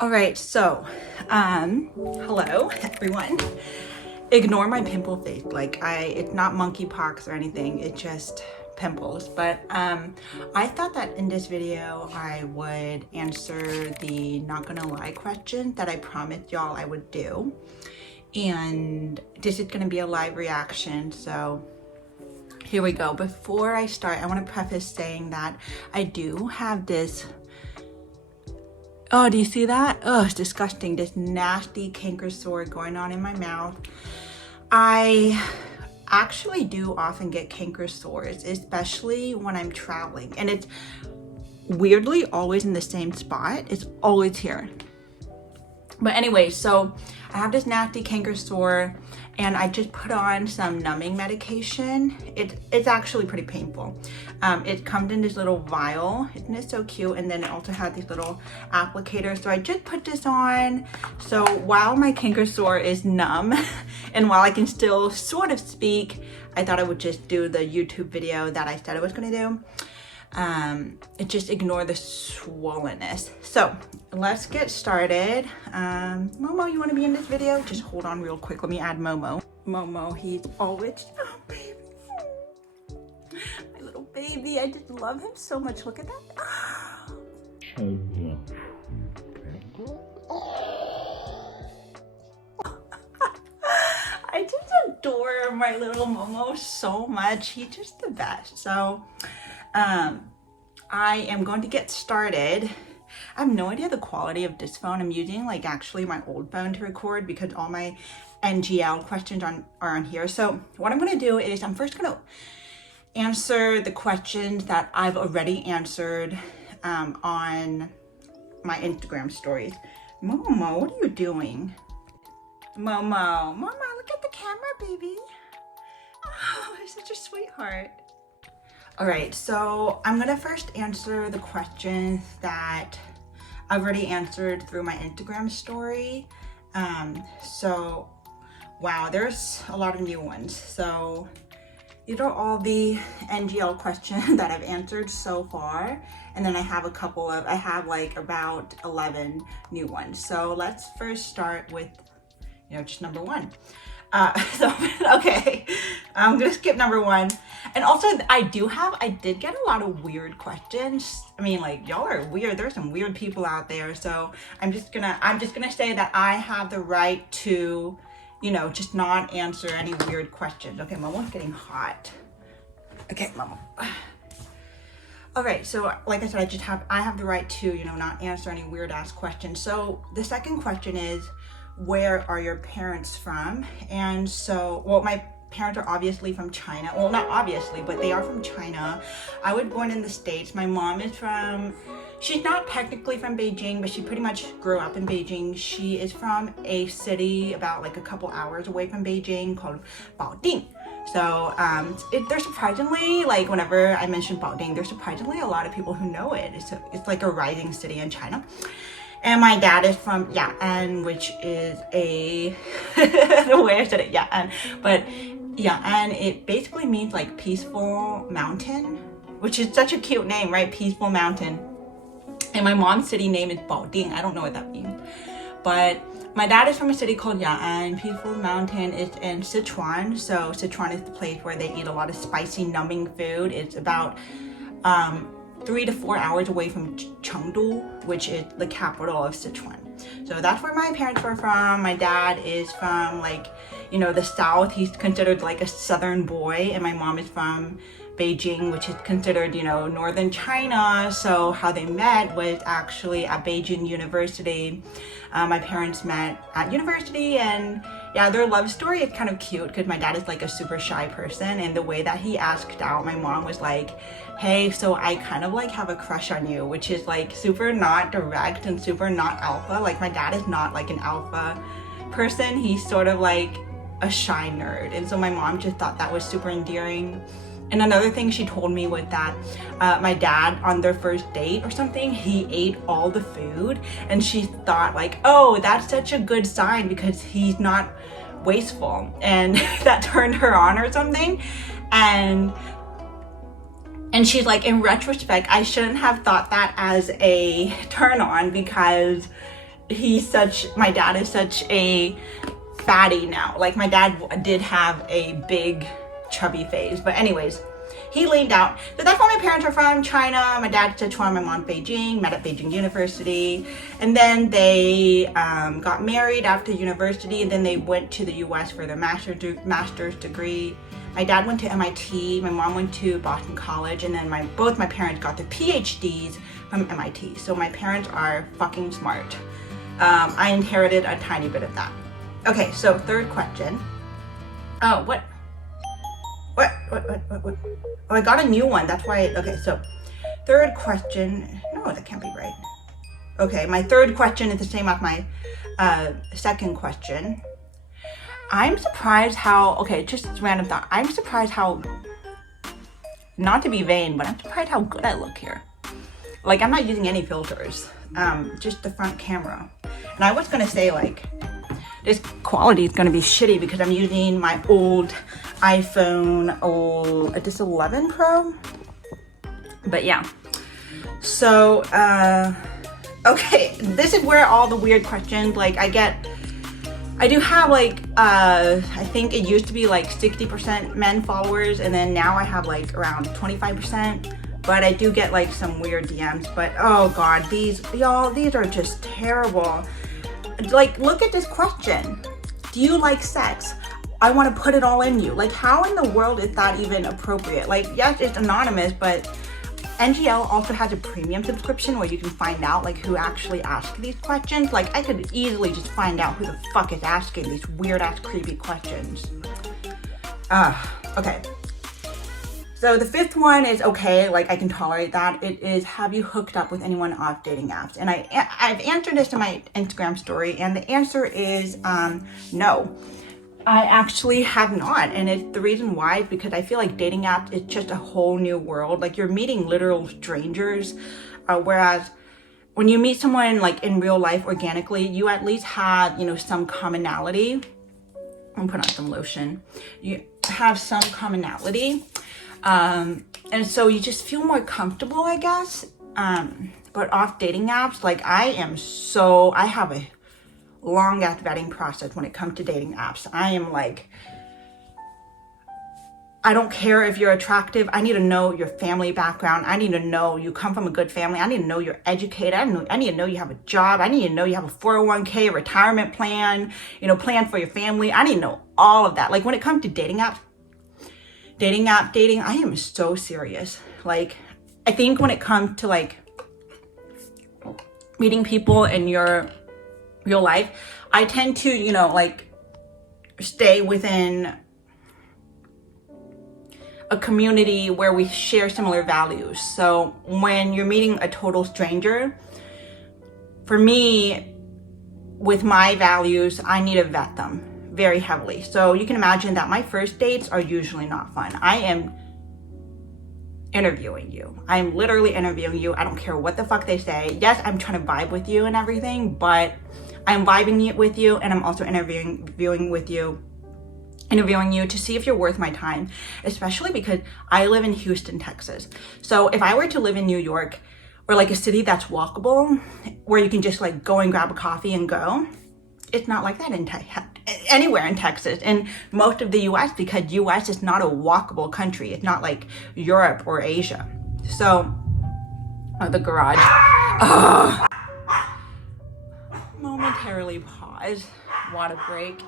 All right, so, hello everyone. Ignore my pimple face. It's not monkeypox or anything. It's just pimples. But I thought that in this video I would answer the not gonna lie question that I promised y'all I would do. And this is gonna be a live reaction, so here we go. Before I start, I want to preface saying that I do have this. Oh, do you see that? Oh, it's disgusting. This nasty canker sore going on in my mouth. I actually do often get canker sores, especially when I'm traveling. And it's weirdly always in the same spot. It's always here. But anyway, so I have this nasty canker sore and I just put on some numbing medication. It's actually pretty painful. It comes in this little vial. Isn't it so cute? And then it also has these little applicators. So I just put this on. So while my canker sore is numb and while I can still sort of speak, I thought I would just do the YouTube video that I said I was gonna do. Just ignore the swollenness. So let's get started. Momo, you want to be in this video? Just hold on real quick. Let me add Momo. Momo, he's always, oh baby, my little baby. I just love him so much. Look at that. I just adore my little Momo so much. He's just the best. So I am going to get started. I have no idea the quality of this phone. I'm using actually my old phone to record because all my NGL questions are on here. So what I'm going to do is I'm first going to answer the questions that I've already answered on my Instagram stories. Momo, what are you doing? Momo, look at the camera, baby. Oh, you're such a sweetheart. All right, so I'm gonna first answer the questions that I've already answered through my Instagram story. So, wow, there's a lot of new ones. So these are all the NGL questions that I've answered so far. And then I have about 11 new ones. So let's first start with, just number one. Okay, I'm gonna skip number one. And also I did get a lot of weird questions. I mean, y'all are weird. There's some weird people out there. So I'm just gonna say that I have the right to, just not answer any weird questions. Okay, Momo's getting hot. Okay, Momo. All right, so like I said, I have the right to, not answer any weird ass questions. So the second question is, where are your parents from? And so, well, my parents are obviously from China. Well, not obviously, but they are from China. I was born in the States. My mom is she's not technically from Beijing, but she pretty much grew up in Beijing. She is from a city about a couple hours away from Beijing called Baoding. So there's surprisingly, whenever I mention Baoding, there's surprisingly a lot of people who know it. It's like a rising city in China. And my dad is from Ya'an, which is the way I said it, Ya'an. But Ya'an, it basically means peaceful mountain, which is such a cute name, right? Peaceful mountain. And my mom's city name is Baoding. I don't know what that means. But my dad is from a city called Ya'an. Peaceful mountain is in Sichuan. So Sichuan is the place where they eat a lot of spicy, numbing food. It's about 3 to 4 hours away from Chengdu, which is the capital of Sichuan. So that's where my parents were from. My dad is from the south. He's considered a southern boy, and my mom is from Beijing, which is considered, northern China. So how they met was actually at Beijing University. My parents met at university, and their love story is kind of cute because my dad is a super shy person, and the way that he asked out my mom was hey, so I kind of have a crush on you, which is super not direct and super not alpha. My dad is not an alpha person. He's sort of a shy nerd. And so my mom just thought that was super endearing. And another thing she told me was that my dad, on their first date or something, he ate all the food, and she thought oh, that's such a good sign because he's not wasteful, and that turned her on or something. And she's in retrospect, I shouldn't have thought that as a turn on because my dad is such a fatty now. Like my dad did have a big chubby phase, but anyways, he leaned out. So that's where my parents are from, China. My dad's Sichuan, my mom Beijing, met at Beijing University. And then they got married after university, and then they went to the US for their master's degree. My dad went to MIT, my mom went to Boston College, and then both my parents got their PhDs from MIT. So my parents are fucking smart. I inherited a tiny bit of that. Okay, so third question. Oh, what? Oh, I got a new one. That's why. Okay, so third question. No, that can't be right. Okay, my third question is the same as my second question. I'm surprised how, okay, just random thought. I'm surprised how, not to be vain, but I'm surprised how good I look here. Like, I'm not using any filters, just the front camera. And I was gonna say, like, this quality is gonna be shitty because I'm using my old iPhone, this 11 Pro. But yeah, so, okay, this is where all the weird questions, like, I do have like, I think it used to be like 60% men followers, and then now I have like around 25%, but I do get like some weird DMs, but oh God, these are just terrible. Like, look at this question. Do you like sex? I want to put it all in you. Like, how in the world is that even appropriate? Like, yes, it's anonymous, but NGL also has a premium subscription where you can find out like who actually asked these questions. Like, I could easily just find out who the fuck is asking these weird ass creepy questions. Okay. So the fifth one is okay, like I can tolerate that. It is, have you hooked up with anyone off dating apps? And I've answered this in my Instagram story, and the answer is no. I actually have not, and the reason why is because I feel like dating apps is just a whole new world. Like, you're meeting literal strangers, whereas when you meet someone like in real life organically, you at least have, you know, some commonality. I'm put on some lotion. You have some commonality, and so you just feel more comfortable, I guess. But off dating apps, like I have a long ass vetting process when it comes to dating apps. I am like, I don't care if you're attractive. I need to know your family background. I need to know you come from a good family. I need to know you're educated. I need to know you have a job. I need to know you have a 401k, retirement plan, you know, plan for your family. I need to know all of that. Like, when it comes to dating, I am so serious. Like, I think when it comes to like meeting people in your real life, I tend to, you know, like stay within a community where we share similar values. So when you're meeting a total stranger, for me, with my values, I need to vet them very heavily. So you can imagine that my first dates are usually not fun. I am interviewing you. I'm literally interviewing you. I don't care what the fuck they say. Yes, I'm trying to vibe with you and everything, but I'm vibing with you, and I'm also interviewing you to see if you're worth my time, especially because I live in Houston, Texas. So if I were to live in New York, or like a city that's walkable, where you can just like go and grab a coffee and go, it's not like that anywhere in Texas and most of the US, because US is not a walkable country. It's not like Europe or Asia. So, the garage. Momentarily pause, water break.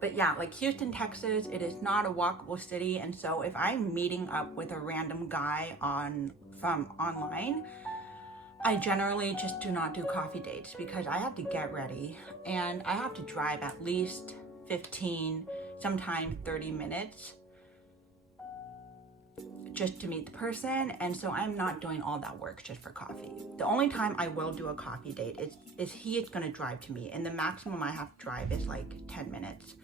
But yeah, like Houston, Texas, it is not a walkable city. And so if I'm meeting up with a random guy from online, I generally just do not do coffee dates because I have to get ready and I have to drive at least 15, sometimes 30 minutes just to meet the person. And so I'm not doing all that work just for coffee. The only time I will do a coffee date is he is gonna drive to me, and the maximum I have to drive is like 10 minutes.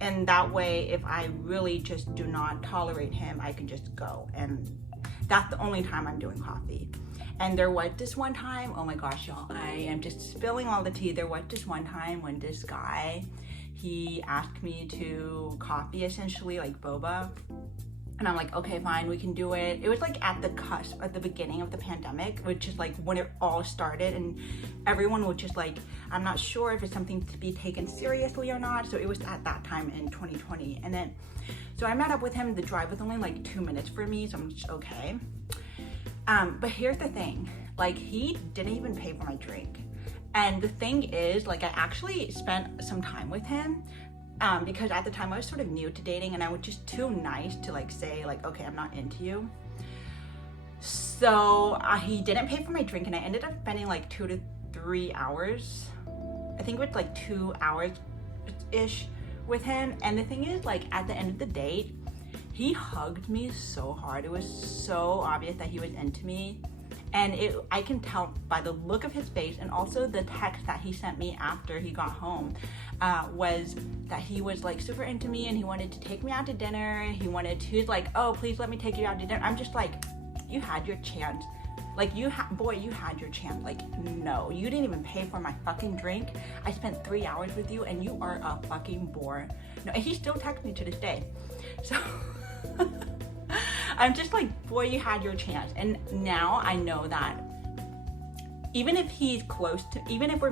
And that way, if I really just do not tolerate him, I can just go. And that's the only time I'm doing coffee. And there was this one time, oh my gosh, y'all, I am just spilling all the tea. There was this one time when this guy, he asked me to coffee, essentially like boba. And I'm like, okay, fine, we can do it. It was like at the cusp, at the beginning of the pandemic, which is like when it all started, and everyone was just like, I'm not sure if it's something to be taken seriously or not. So it was at that time in 2020. And then, so I met up with him. The drive was only like 2 minutes for me, so I'm just okay. But here's the thing, like he didn't even pay for my drink. And the thing is, like I actually spent some time with him. Because at the time I was sort of new to dating and I was just too nice to like say like, okay, I'm not into you. So he didn't pay for my drink and I ended up spending like 2 to 3 hours. I think it was like 2 hours-ish with him. And the thing is, like at the end of the date, he hugged me so hard. It was so obvious that he was into me. And I can tell by the look of his face, and also the text that he sent me after he got home, was that he was like super into me and he wanted to take me out to dinner. He was like, oh, please let me take you out to dinner. I'm just like, you had your chance. Like you had your chance. Like, no, you didn't even pay for my fucking drink. I spent 3 hours with you and you are a fucking bore. No, and he still texts me to this day. So I'm just like, boy, you had your chance. And now I know that even if we're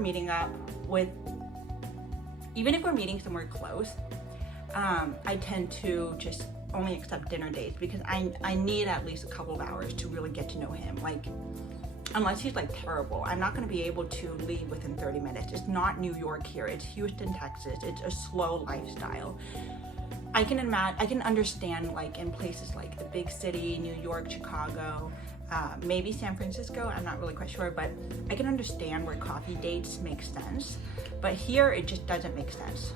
meeting somewhere close, I tend to just only accept dinner dates because I need at least a couple of hours to really get to know him. Like, unless he's like terrible, I'm not going to be able to leave within 30 minutes. It's not New York here. It's Houston, Texas. It's a slow lifestyle. I can understand like in places like the big city, New York, Chicago, maybe San Francisco, I'm not really quite sure, but I can understand where coffee dates make sense. But here it just doesn't make sense.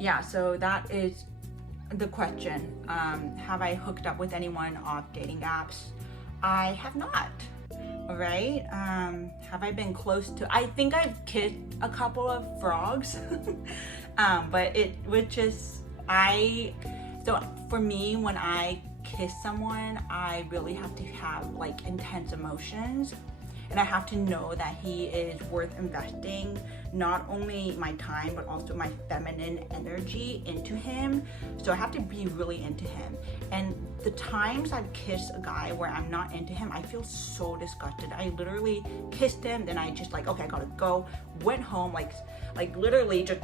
Yeah, so that is the question. Have I hooked up with anyone off dating apps? I have not. All right. Have I been close to? I think I've kissed a couple of frogs, but it was just So for me, when I kiss someone, I really have to have like intense emotions. And I have to know that he is worth investing not only my time, but also my feminine energy into him. So I have to be really into him. And the times I've kissed a guy where I'm not into him, I feel so disgusted. I literally kissed him, then I just like, okay, I gotta go. Went home, like literally just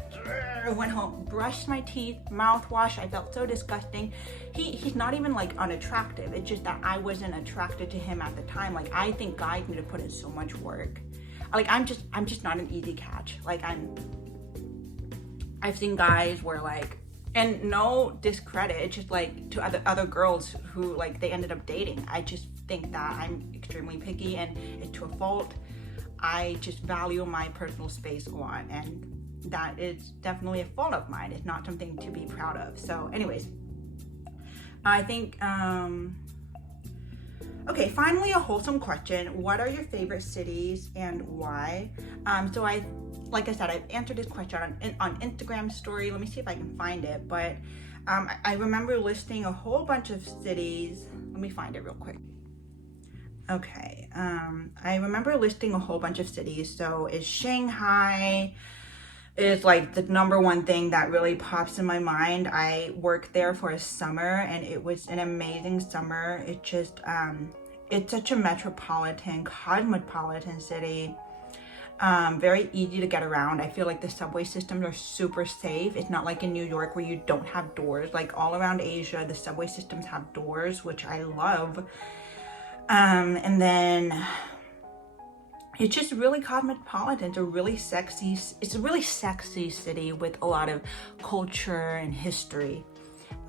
went home, brushed my teeth, mouthwash. I felt so disgusting. He's not even like unattractive. It's just that I wasn't attracted to him at the time. Like, I think guys need to put in so much work. Like, I'm just not an easy catch. Like, I've seen guys where like, and no discredit, it's just like to other girls who like they ended up dating. I just think that I'm extremely picky, and it's to a fault. I just value my personal space a lot, and that is definitely a fault of mine. It's not something to be proud of. So anyways, I think, okay, finally a wholesome question. What are your favorite cities and why? So like I said, I've answered this question on Instagram story. Let me see if I can find it. But I remember listing a whole bunch of cities. Let me find it real quick. Okay, I remember listing a whole bunch of cities. So is Shanghai is like the number one thing that really pops in my mind. I worked there for a summer and it was an amazing summer. It just, it's such a cosmopolitan city. Very easy to get around. I feel like the subway systems are super safe. It's not like in New York where you don't have doors. Like all around Asia, the subway systems have doors, which I love. And then it's just really cosmopolitan. It's a really sexy city with a lot of culture and history.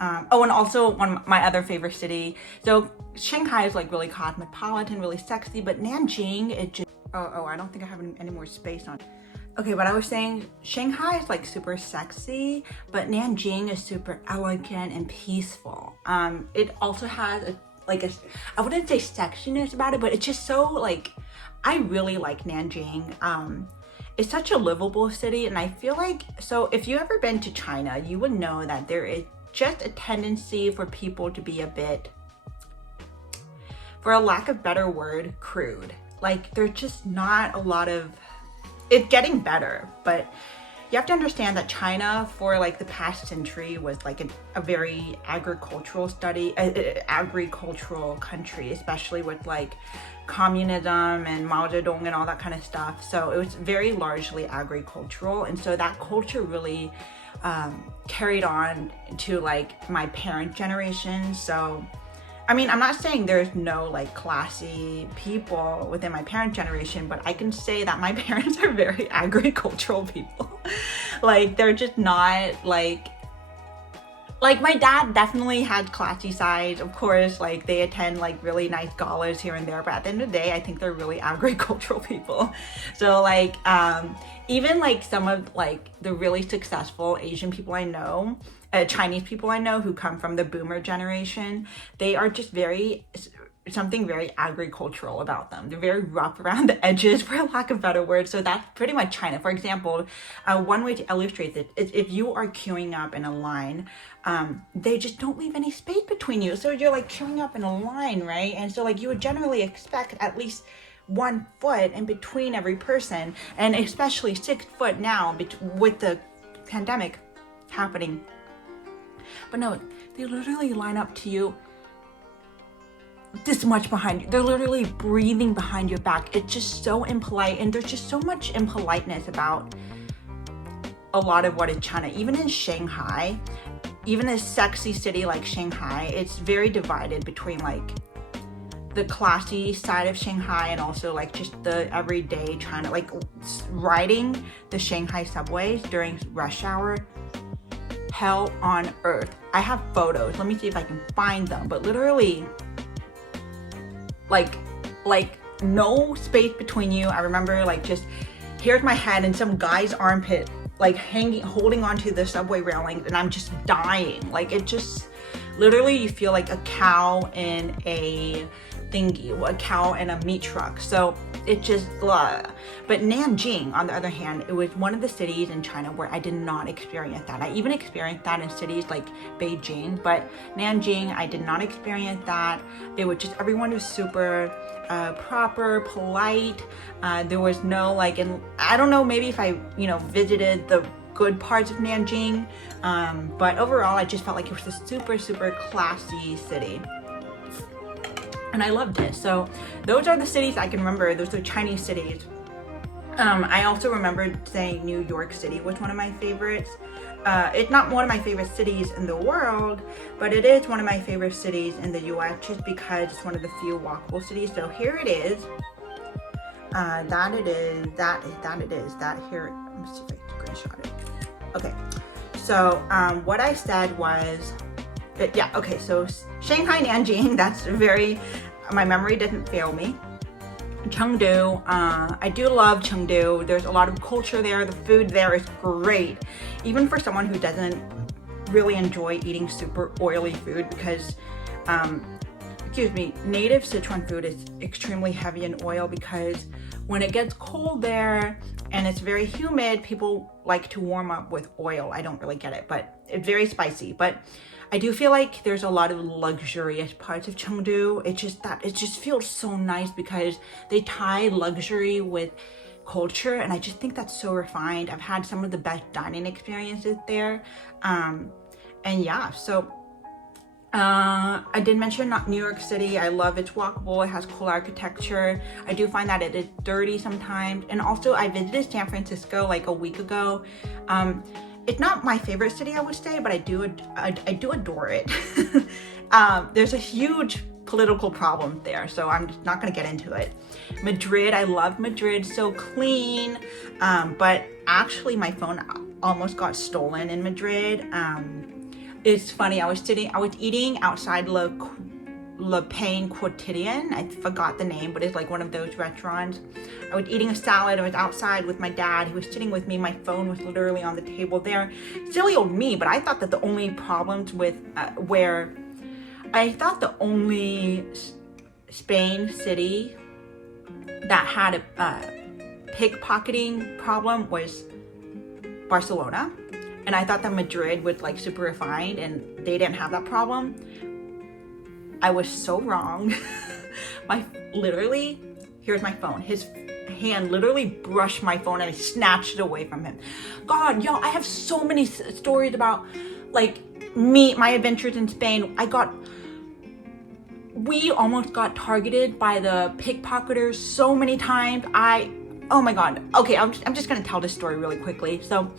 Oh, and also my other favorite city. So Shanghai is like really cosmopolitan, really sexy, but Nanjing, it just, I don't think I have any more space on. Okay, but I was saying Shanghai is like super sexy, but Nanjing is super elegant and peaceful. It also has I wouldn't say sexiness about it, but it's just so like, I really like Nanjing. It's such a livable city, and I feel like, so if you've ever been to China, you would know that there is just a tendency for people to be a bit, for a lack of better word, crude. Like there's just not a lot of, it's getting better, but you have to understand that China for like the past century was like a very agricultural agricultural country, especially with like communism and Mao Zedong and all that kind of stuff. So it was very largely agricultural, and so that culture really carried on to like my parent generation. So I mean, I'm not saying there's no like classy people within my parent generation, but I can say that my parents are very agricultural people. Like they're just not like my dad definitely had classy sides, of course, like they attend like really nice galas here and there, but at the end of the day, I think they're really agricultural people. So like even like some of like the really successful Asian people I know, Chinese people I know who come from the boomer generation, they are just something very agricultural about them. They're very rough around the edges, for lack of better words. So that's pretty much China. For example, one way to illustrate it is if you are queuing up in a line, they just don't leave any space between you. So you're like queuing up in a line, right? And so like you would generally expect at least 1 foot in between every person, and especially 6 foot now with the pandemic happening. But no, they literally line up to you this much behind you. They're literally breathing behind your back. It's just so impolite, and there's just so much impoliteness about a lot of what is China. Even in Shanghai, even a sexy city like Shanghai, it's very divided between like the classy side of Shanghai and also like just the everyday China. Like riding the Shanghai subways during rush hour, hell on earth. I have photos. Let me see if I can find them. But literally, like no space between you. I remember like just here's my head and some guy's armpit like holding onto the subway railing, and I'm just dying. Like it just literally, you feel like a cow in a thingy, a cow in a meat truck. So it just blah. But Nanjing, on the other hand, it was one of the cities in China where I did not experience that. I even experienced that in cities like Beijing, but Nanjing, I did not experience that. It was just, everyone was super proper, polite. There was no like, and I don't know, maybe if I, visited the good parts of Nanjing, but overall I just felt like it was a super, super classy city. And I loved it. So those are the cities I can remember. Those are Chinese cities. I also remember saying New York City was one of my favorites. It's not one of my favorite cities in the world, but it is one of my favorite cities in the US just because it's one of the few walkable cities. So here it is. That here, let me see if I can screenshot it. Okay. So what I said was, okay, so Shanghai, Nanjing, my memory didn't fail me. Chengdu, I do love Chengdu. There's a lot of culture there. The food there is great, even for someone who doesn't really enjoy eating super oily food because, native Sichuan food is extremely heavy in oil because when it gets cold there and it's very humid, people like to warm up with oil. I don't really get it, but it's very spicy. But I do feel like there's a lot of luxurious parts of Chengdu. It just feels so nice because they tie luxury with culture, and I just think that's so refined. I've had some of the best dining experiences there. And yeah, so I did mention New York City. I love it's walkable. It has cool architecture. I do find that it is dirty sometimes. And also I visited San Francisco like a week ago. It's not my favorite city, I would say, but I do adore it. There's a huge political problem there, so I'm just not gonna get into it. Madrid, I love Madrid, so clean. But actually my phone almost got stolen in Madrid. It's funny, I was eating outside Le Pain Quotidien. I forgot the name, but it's like one of those restaurants. I was eating a salad. I was outside with my dad. He was sitting with me. My phone was literally on the table there. Silly old me, but I thought that the only problems with the only Spain city that had a pickpocketing problem was Barcelona. And I thought that Madrid was like super refined and they didn't have that problem. I was so wrong. Literally, here's my phone. His hand literally brushed my phone and I snatched it away from him. God, y'all, I have so many stories about like my adventures in Spain. We almost got targeted by the pickpocketers so many times. Oh my God. Okay, I'm just gonna tell this story really quickly. So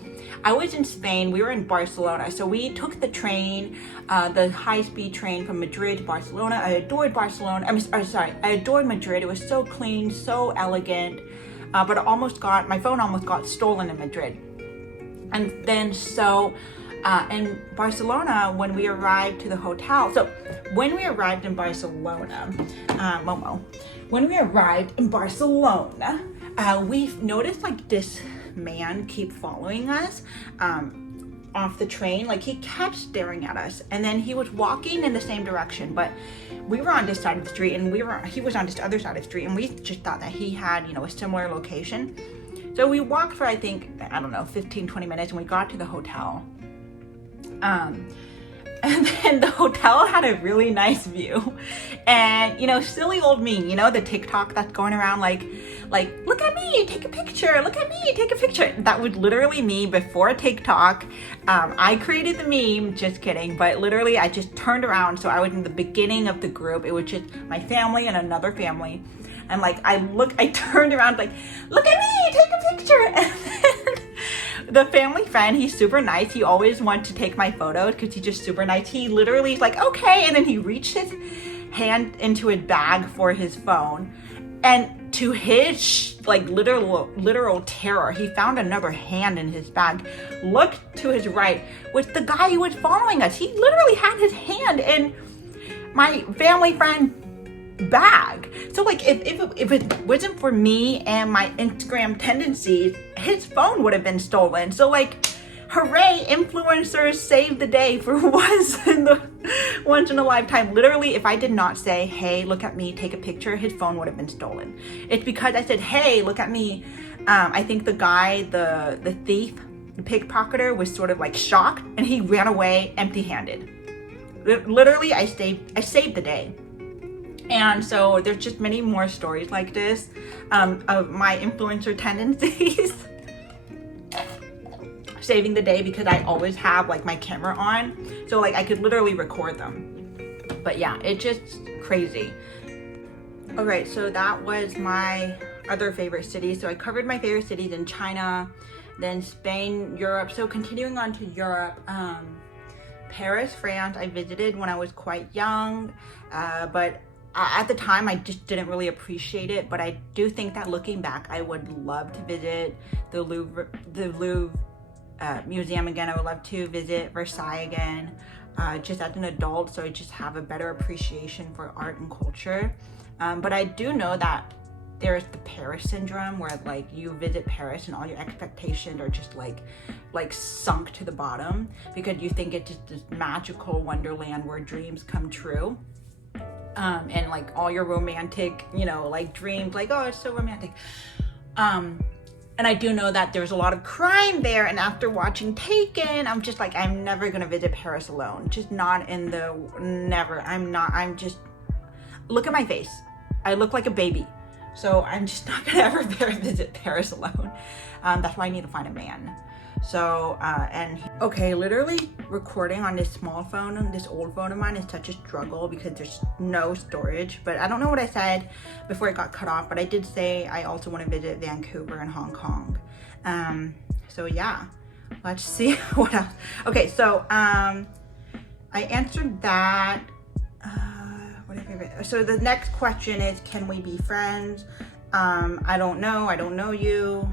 I was in Spain, we were in Barcelona. So we took the train, the high-speed train from Madrid to Barcelona. I adored Barcelona, I adored Madrid. It was so clean, so elegant, but my phone almost got stolen in Madrid. And then in Barcelona, when we arrived to the hotel, when we arrived in Barcelona, we noticed like this man keep following us off the train. Like he kept staring at us, and then he was walking in the same direction, but we were on this side of the street and he was on this other side of the street, and we just thought that he had, a similar location. So we walked for, I think, 15-20 minutes, and we got to the hotel. And then the hotel had a really nice view, and silly old me, the TikTok that's going around like look at me, take a picture, look at me, take a picture. That was literally me before TikTok. I created the meme, just kidding, but literally I just turned around, so I was in the beginning of the group. It was just my family and another family, and I turned around like, look at me, take a picture. And then the family friend, he's super nice. He always wants to take my photos because he's just super nice. He literally is like, okay. And then he reached his hand into his bag for his phone. And to his literal terror, he found another hand in his bag. Looked to his right was the guy who was following us. He literally had his hand in my family friend bag. So if it wasn't for me and my Instagram tendencies, his phone would have been stolen. So hooray, influencers saved the day for once in a lifetime. Literally, if I did not say, hey, look at me, take a picture, his phone would have been stolen. It's because I said, hey, look at me. I think the guy, the thief, the pickpocketer was sort of shocked, and he ran away empty-handed. Literally, I saved the day. And so there's just many more stories like this of my influencer tendencies saving the day, because I always have my camera on, so I could literally record them. But yeah, it's just crazy. Alright, so that was my other favorite cities. So I covered my favorite cities in China, then Spain, Europe. So continuing on to Europe, Paris, France, I visited when I was quite young, but at the time I just didn't really appreciate it. But I do think that looking back, I would love to visit the Louvre Museum again. I would love to visit Versailles again, just as an adult, so I just have a better appreciation for art and culture. But I do know that there's the Paris syndrome, where you visit Paris and all your expectations are just sunk to the bottom, because you think it's just this magical wonderland where dreams come true. And all your romantic, dreams, oh, it's so romantic. And I do know that there's a lot of crime there, and after watching Taken, I'm just I'm never gonna visit Paris alone. Just not in the, never. I'm just, look at my face. I look like a baby. So I'm just not gonna ever visit Paris alone. That's why I need to find a man. So, okay, literally recording on this small phone, this old phone of mine, is such a struggle because there's no storage. But I don't know what I said before it got cut off, but I did say I also want to visit Vancouver and Hong Kong. So yeah, let's see what else. Okay, so I answered that. So the next question is, can we be friends? I don't know you.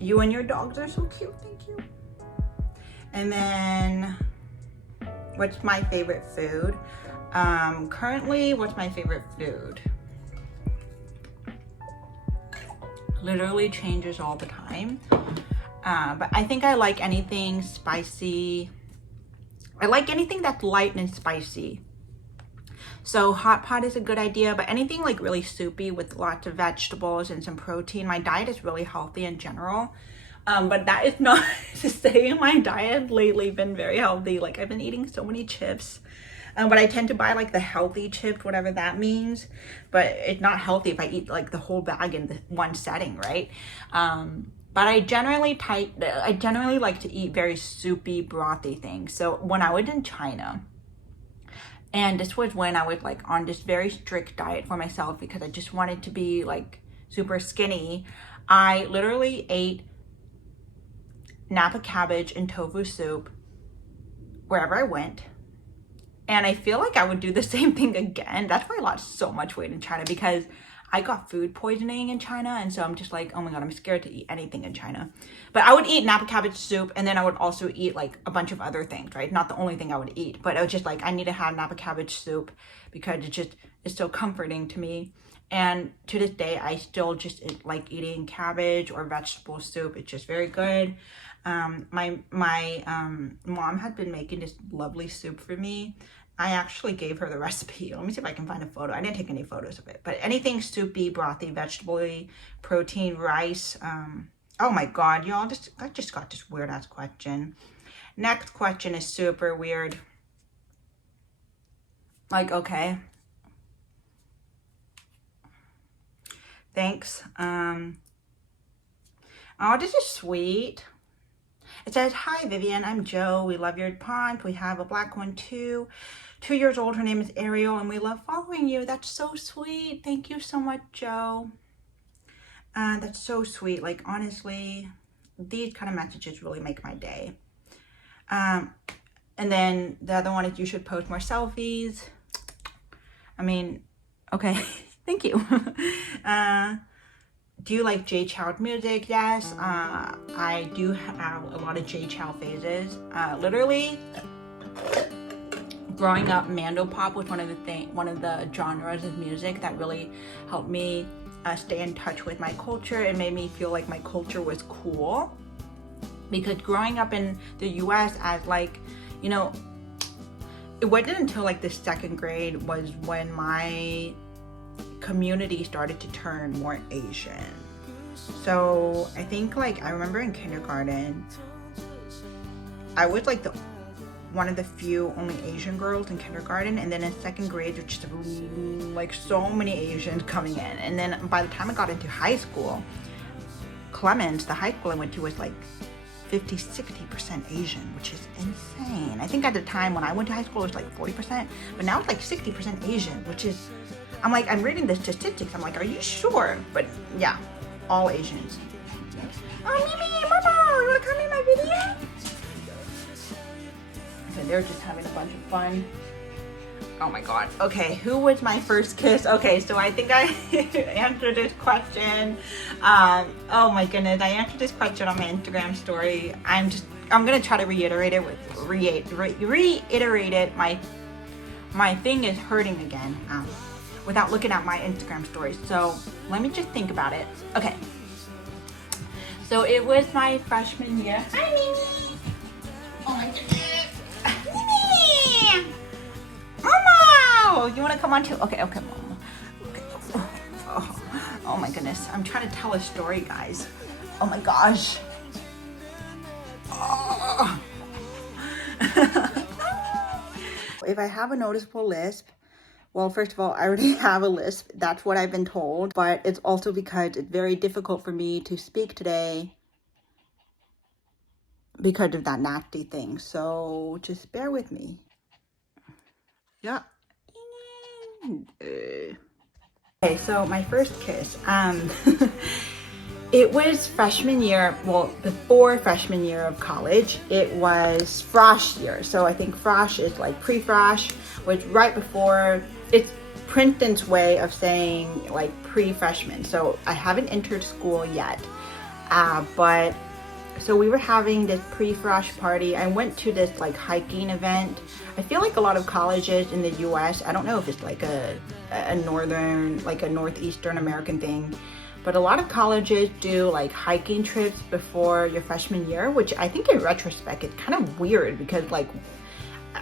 You and your dogs are so cute, thank you. And then, what's my favorite food? Currently, what's my favorite food? Literally changes all the time. But I think I like anything spicy. I like anything that's light and spicy. So hot pot is a good idea, but anything really soupy with lots of vegetables and some protein. My diet is really healthy in general, but that is not to say my diet lately been very healthy. I've been eating so many chips, But I tend to buy like the healthy chips, whatever that means. But it's not healthy if I eat like the whole bag in the one setting, right? But I generally like to eat very soupy, brothy things. So when I was in China, and this was when I was like on this very strict diet for myself because I just wanted to be like super skinny, I literally ate Napa cabbage and tofu soup wherever I went. And I feel like I would do the same thing again. That's why I lost so much weight in China, because I got food poisoning in China. And so I'm just like, oh my God, I'm scared to eat anything in China. But I would eat Napa cabbage soup, and then I would also eat like a bunch of other things, right? Not the only thing I would eat, but I was just like, I need to have Napa cabbage soup because it's so comforting to me. And to this day, I still just like eating cabbage or vegetable soup. It's just very good. My mom had been making this lovely soup for me. I actually gave her the recipe. Let me see if I can find a photo. I didn't take any photos of it, but anything soupy, brothy, vegetable-y, protein, rice. Oh my God, y'all, I just got this weird ass question. Next question is super weird. Like, okay. Thanks. Oh, this is sweet. It says, hi, Vivian, I'm Joe. We love your pond. We have a black one too. 2 years old. Her name is Ariel, and we love following you. That's so sweet. Thank you so much, Joe. That's so sweet. Like, honestly, these kind of messages really make my day. And then the other one is, you should post more selfies. I mean, okay. Thank you. Do you like Jay Chou's music? Yes, I do have a lot of Jay Chou phases. Literally, growing up, Mandopop was one of the genres of music that really helped me stay in touch with my culture. It made me feel like my culture was cool. Because growing up in the US as like, you know, it wasn't until like the second grade was when my community started to turn more Asian. So I think like I remember in kindergarten, I was like one of the few only Asian girls in kindergarten, and then in second grade there's just like so many Asians coming in. And then by the time I got into high school, Clemens, the high school I went to, was like 50-60% Asian, which is insane. I think at the time when I went to high school it was like 40%, but now it's like 60% Asian, which is, I'm reading the statistics, I'm like, are you sure? But yeah, all Asians. Oh, Mimi, Momo, you wanna come in my video? Okay, they're just having a bunch of fun. Oh my God. Okay, who was my first kiss? Okay, so I think I answered this question. Oh my goodness, I answered this question on my Instagram story. I'm gonna try to reiterate it. My thing is hurting again. Without looking at my Instagram stories. So let me just think about it. Okay. So it was my freshman year. Hi, Mimi. Oh my goodness. Mimi. Mama. You want to come on too? Okay, Mama. Okay. Oh my goodness. I'm trying to tell a story, guys. Oh my gosh. Oh. If I have a noticeable lisp, well, first of all, I already have a lisp. That's what I've been told. But it's also because it's very difficult for me to speak today because of that nasty thing. So just bear with me. Yeah. Okay, so my first kiss. It was freshman year, well, before freshman year of college. It was frosh year. So I think frosh is like pre-frosh, which right before, it's Princeton's way of saying like pre-freshman. So I haven't entered school yet, but so we were having this pre-frosh party. I went to this like hiking event. I feel like a lot of colleges in the US, I don't know if it's like a northern, like a northeastern American thing, but a lot of colleges do like hiking trips before your freshman year, which I think in retrospect, it's kind of weird because like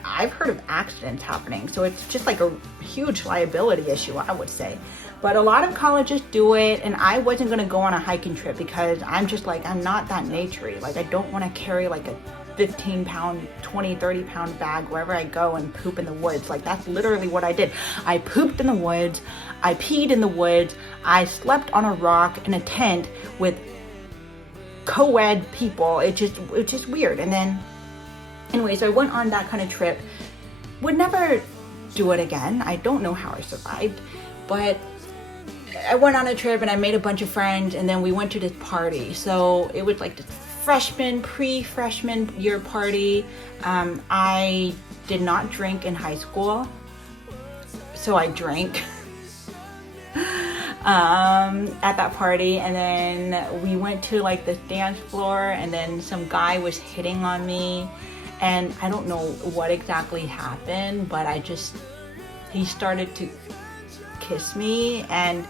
I've heard of accidents happening. So it's just like a huge liability issue, I would say. But a lot of colleges do it, and I wasn't gonna go on a hiking trip because I'm just like, I'm not that naturey. Like I don't wanna carry like a 15-pound, 20, 30-pound bag wherever I go and poop in the woods. Like, that's literally what I did. I pooped in the woods. I peed in the woods. I slept on a rock in a tent with co-ed people. It's just weird. And then, anyway, so I went on that kind of trip. Would never do it again. I don't know how I survived, but I went on a trip and I made a bunch of friends, and then we went to this party. So it was like this pre-freshman year party. I did not drink in high school, so I drank at that party, and then we went to like this dance floor, and then some guy was hitting on me, and I don't know what exactly happened, but he started to kiss me, and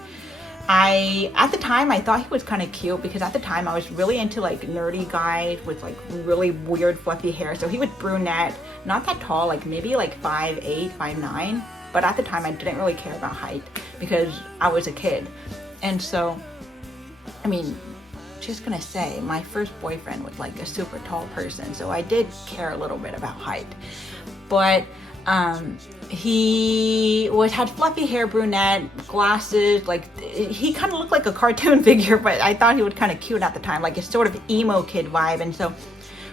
at the time, I thought he was kind of cute, because at the time I was really into like nerdy guys with like really weird fluffy hair. So he was brunette, not that tall, like maybe like 5'8", 5'9". But at the time I didn't really care about height because I was a kid. And so, I mean, just gonna say, my first boyfriend was like a super tall person. So I did care a little bit about height. But he had fluffy hair, brunette, glasses, like he kind of looked like a cartoon figure, but I thought he was kind of cute at the time, like a sort of emo kid vibe. And so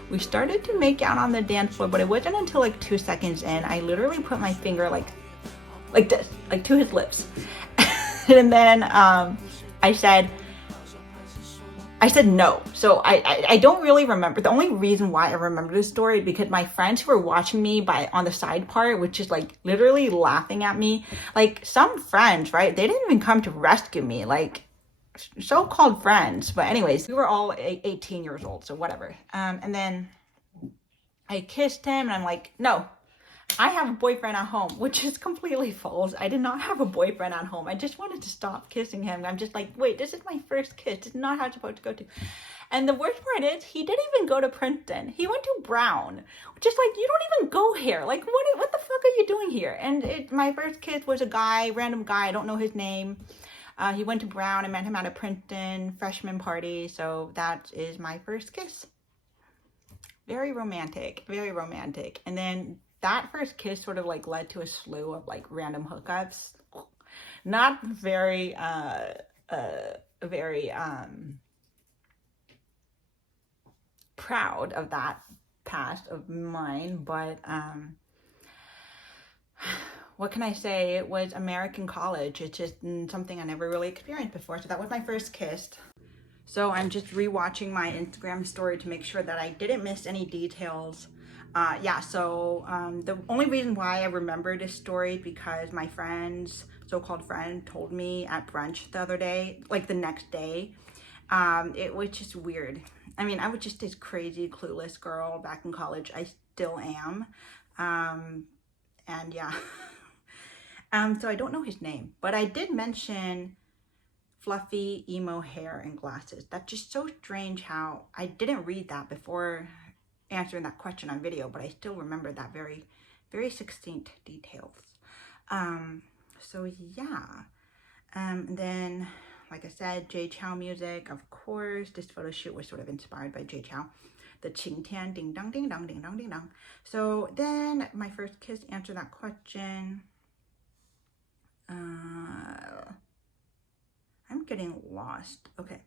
we started to make out on the dance floor, but it wasn't until like 2 seconds in, I literally put my finger like this, like to his lips. And then I said no. So I don't really remember. The only reason why I remember this story, because my friends who were watching me on the side part, which is like literally laughing at me, like some friends, right? They didn't even come to rescue me, like so-called friends. But anyways, we were all 18 years old, so whatever. And then I kissed him, and I'm like, no, I have a boyfriend at home, which is completely false. I did not have a boyfriend at home. I just wanted to stop kissing him. I'm just like, wait, this is my first kiss. This is not how it's supposed to go to. And the worst part is, he didn't even go to Princeton. He went to Brown, which is like, you don't even go here. Like, what the fuck are you doing here? And my first kiss was a guy, random guy. I don't know his name. He went to Brown. I met him at a Princeton freshman party. So that is my first kiss. Very romantic, very romantic. And then that first kiss sort of like led to a slew of like random hookups. Not very proud of that past of mine, but what can I say? It was American college. It's just something I never really experienced before. So that was my first kiss. So I'm just rewatching my Instagram story to make sure that I didn't miss any details. The only reason why I remember this story is because my so-called friend, told me at brunch the other day, like the next day. It was just weird. I mean, I was just this crazy, clueless girl back in college. I still am. And yeah. So I don't know his name, but I did mention fluffy emo hair and glasses. That's just so strange how I didn't read that before answering that question on video, but I still remember that very, very succinct details. So yeah. Then, like I said, Jay Chou music, of course. This photo shoot was sort of inspired by Jay Chou. The Qing Tian ding dong ding dong ding dong ding dong. So then my first kiss, answer that question. I'm getting lost. Okay.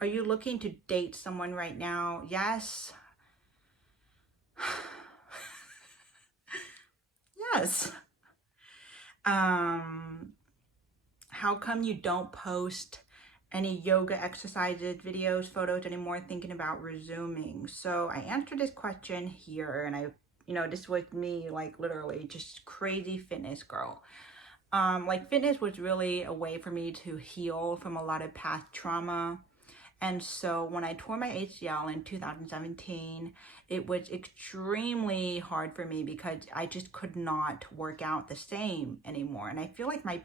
Are you looking to date someone right now? Yes. Yes. How come you don't post any yoga exercises, videos, photos anymore? Thinking about resuming. So I answered this question here, and this was me, like literally just crazy fitness girl. Like fitness was really a way for me to heal from a lot of past trauma. And so when I tore my ACL in 2017, it was extremely hard for me because I just could not work out the same anymore. And I feel like my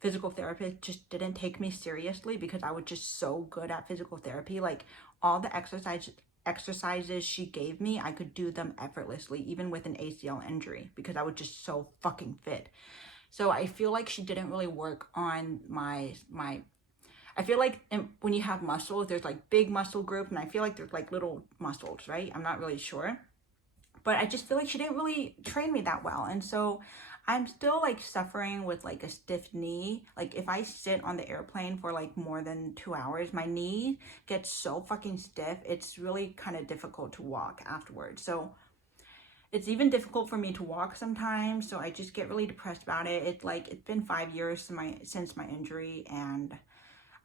physical therapist just didn't take me seriously because I was just so good at physical therapy. Like all the exercises she gave me, I could do them effortlessly, even with an ACL injury, because I was just so fucking fit. So I feel like she didn't really work on I feel like when you have muscles, there's like big muscle group, and I feel like there's like little muscles, right? I'm not really sure. But I just feel like she didn't really train me that well. And so I'm still like suffering with like a stiff knee. Like if I sit on the airplane for like more than 2 hours, my knee gets so fucking stiff. It's really kind of difficult to walk afterwards. So it's even difficult for me to walk sometimes. So I just get really depressed about it. It's been 5 years since my injury, and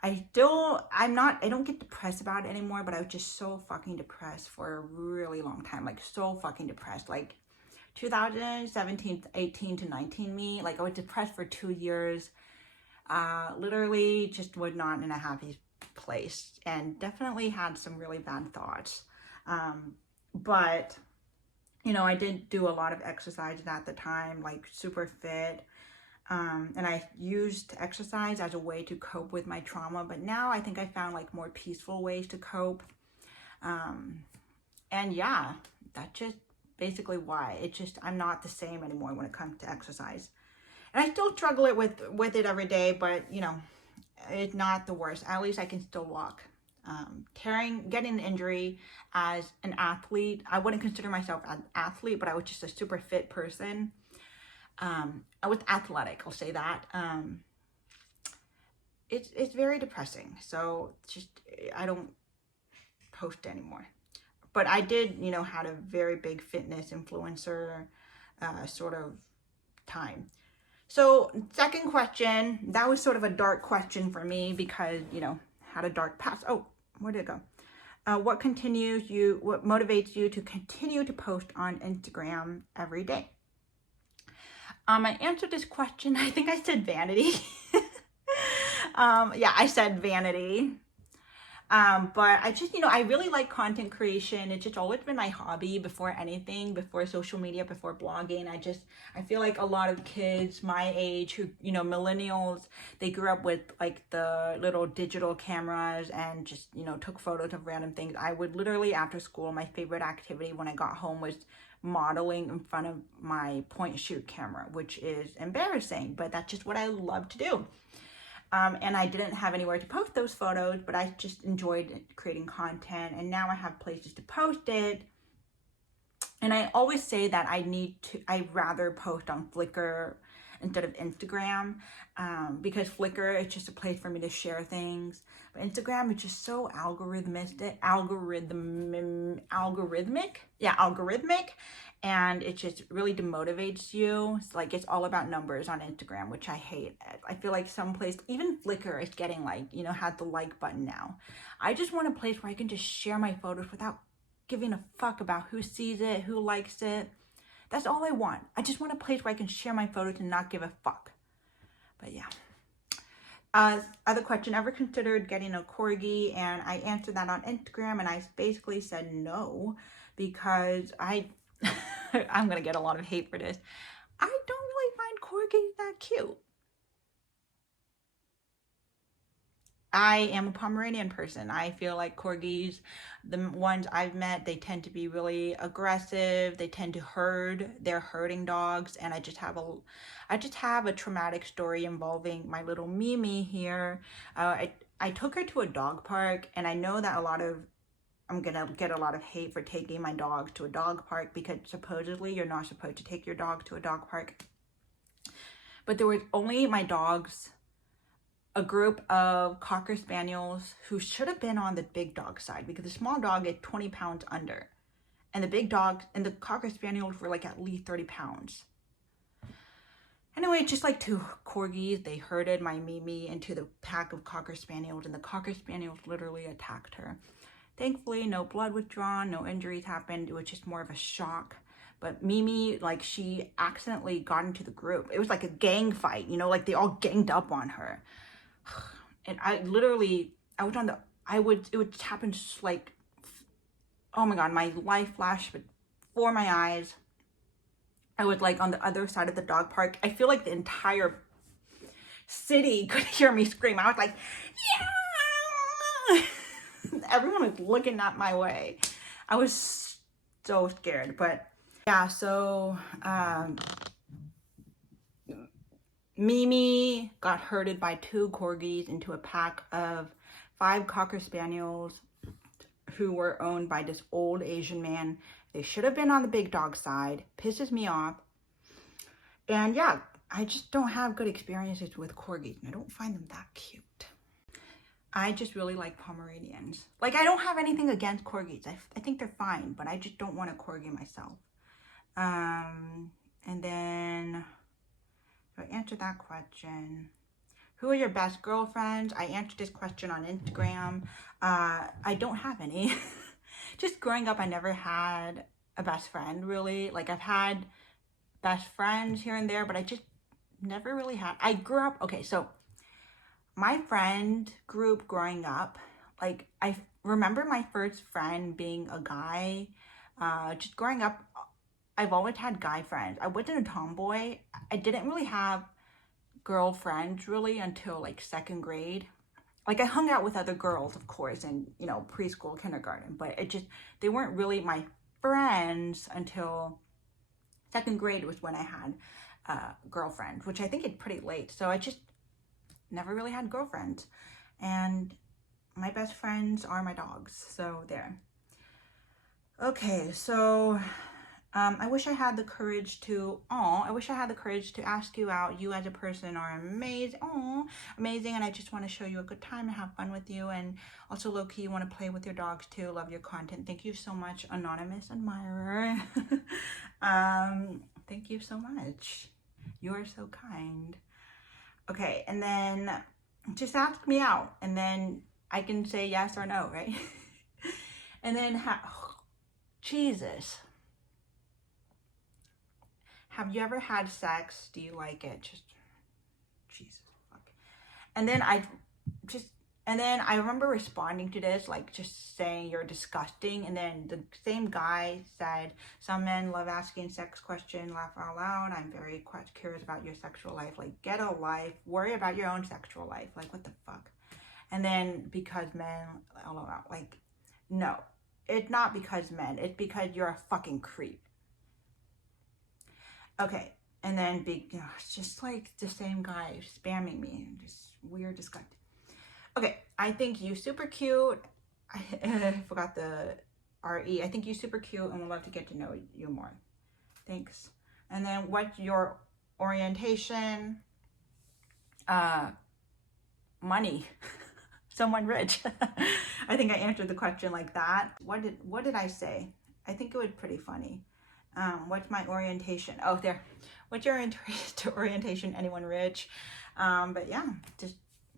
I don't get depressed about it anymore, but I was just so fucking depressed for a really long time. Like so fucking depressed. Like 2017, 18 to 19 me, like I was depressed for 2 years. Literally just was not in a happy place, and definitely had some really bad thoughts. But you know, I did do a lot of exercises at the time, like super fit. And I used exercise as a way to cope with my trauma, but now I think I found like more peaceful ways to cope. And yeah, that's just basically why. It's just, I'm not the same anymore when it comes to exercise. And I still struggle with it every day, but you know, it's not the worst. At least I can still walk. Getting an injury as an athlete, I wouldn't consider myself an athlete, but I was just a super fit person. I was athletic, I'll say that. It's very depressing. So just, I don't post anymore. But I did, you know, had a very big fitness influencer sort of time. So second question, that was sort of a dark question for me because, you know, had a dark past. Oh, where did it go? What motivates you to continue to post on Instagram every day? I answered this question, I think I said vanity. Yeah, I said vanity. But I just, you know, I really like content creation. It's just always been my hobby before anything, before social media, before blogging. I feel like a lot of kids my age who, you know, millennials, they grew up with like the little digital cameras and just, you know, took photos of random things. I would literally after school, my favorite activity when I got home was modeling in front of my point shoot camera, which is embarrassing, but that's just what I love to do. And I didn't have anywhere to post those photos, but I just enjoyed creating content, and now I have places to post it. And I always say that I'd rather post on Flickr instead of Instagram, because Flickr is just a place for me to share things. But Instagram is just so algorithmic. Yeah, algorithmic. And it just really demotivates you. It's like, it's all about numbers on Instagram, which I hate. I feel like some place, even Flickr is getting like, you know, had the like button now. I just want a place where I can just share my photos without giving a fuck about who sees it, who likes it. That's all I want. I just want a place where I can share my photos and not give a fuck. But yeah. Other question, ever considered getting a corgi? And I answered that on Instagram, and I basically said no, because I'm gonna get a lot of hate for this. I don't really find corgis that cute. I am a Pomeranian person. I feel like corgis, the ones I've met, they tend to be really aggressive. They tend to herd. They're herding dogs, and I just have a traumatic story involving my little Mimi here. I took her to a dog park, and I know that I'm gonna get a lot of hate for taking my dog to a dog park, because supposedly you're not supposed to take your dog to a dog park. But there was only my dogs, a group of Cocker Spaniels who should have been on the big dog side, because the small dog is 20 pounds under. And the big dog and the Cocker Spaniels were like at least 30 pounds. Anyway, just like two corgis, they herded my Mimi into the pack of Cocker Spaniels, and the Cocker Spaniels literally attacked her. Thankfully, no blood was drawn, no injuries happened. It was just more of a shock. But Mimi, like, she accidentally got into the group. It was like a gang fight, you know, like they all ganged up on her. And it would happen just like, oh my God, my life flashed before my eyes. I was like on the other side of the dog park. I feel like the entire city could hear me scream. I was like, yeah! Everyone was looking at my way. I was so scared, but yeah, so, Mimi got herded by 2 corgis into a pack of 5 Cocker Spaniels who were owned by this old Asian man. They should have been on the big dog side. Pisses me off. And yeah, I just don't have good experiences with corgis. I don't find them that cute. I just really like Pomeranians. Like, I don't have anything against corgis. I think they're fine, but I just don't want a corgi myself. And then, so I answered that question. Who are your best girlfriends? I answered this question on Instagram. I don't have any. Just growing up, I never had a best friend, really. Like, I've had best friends here and there, but I just never really had. I grew up, okay, so my friend group growing up, like, I remember my first friend being a guy. Just growing up, I've always had guy friends. I wasn't a tomboy. I didn't really have girlfriends really until like 2nd grade. Like, I hung out with other girls, of course, in, you know, preschool, kindergarten, but they weren't really my friends until 2nd grade was when I had girlfriends, which I think is pretty late. So I just never really had girlfriends. And my best friends are my dogs. So there. Okay, so I wish I had the courage to, ask you out. You as a person are amazing. Amazing. And I just want to show you a good time and have fun with you. And also, low-key, you want to play with your dogs too. Love your content. Thank you so much, anonymous admirer. Thank you so much. You are so kind. Okay, and then just ask me out. And then I can say yes or no, right? And then, Jesus. Have you ever had sex? Do you like it? Just, Jesus, fuck. And then I remember responding to this, like, just saying you're disgusting. And then the same guy said, some men love asking sex questions, laugh out loud. I'm very curious about your sexual life. Like, get a life, worry about your own sexual life. Like, what the fuck? And then because men, like, no, it's not because men, it's because you're a fucking creep. Okay, and then it's just like the same guy spamming me, just weird, disgusting. Okay, I think you super cute. I forgot the RE. I think you super cute and would love to get to know you more. Thanks. And then what's your orientation? Money. Someone rich. I think I answered the question like that. What did I say? I think it was pretty funny. What's my orientation? Oh, there. What's your orientation? Anyone rich? But yeah, just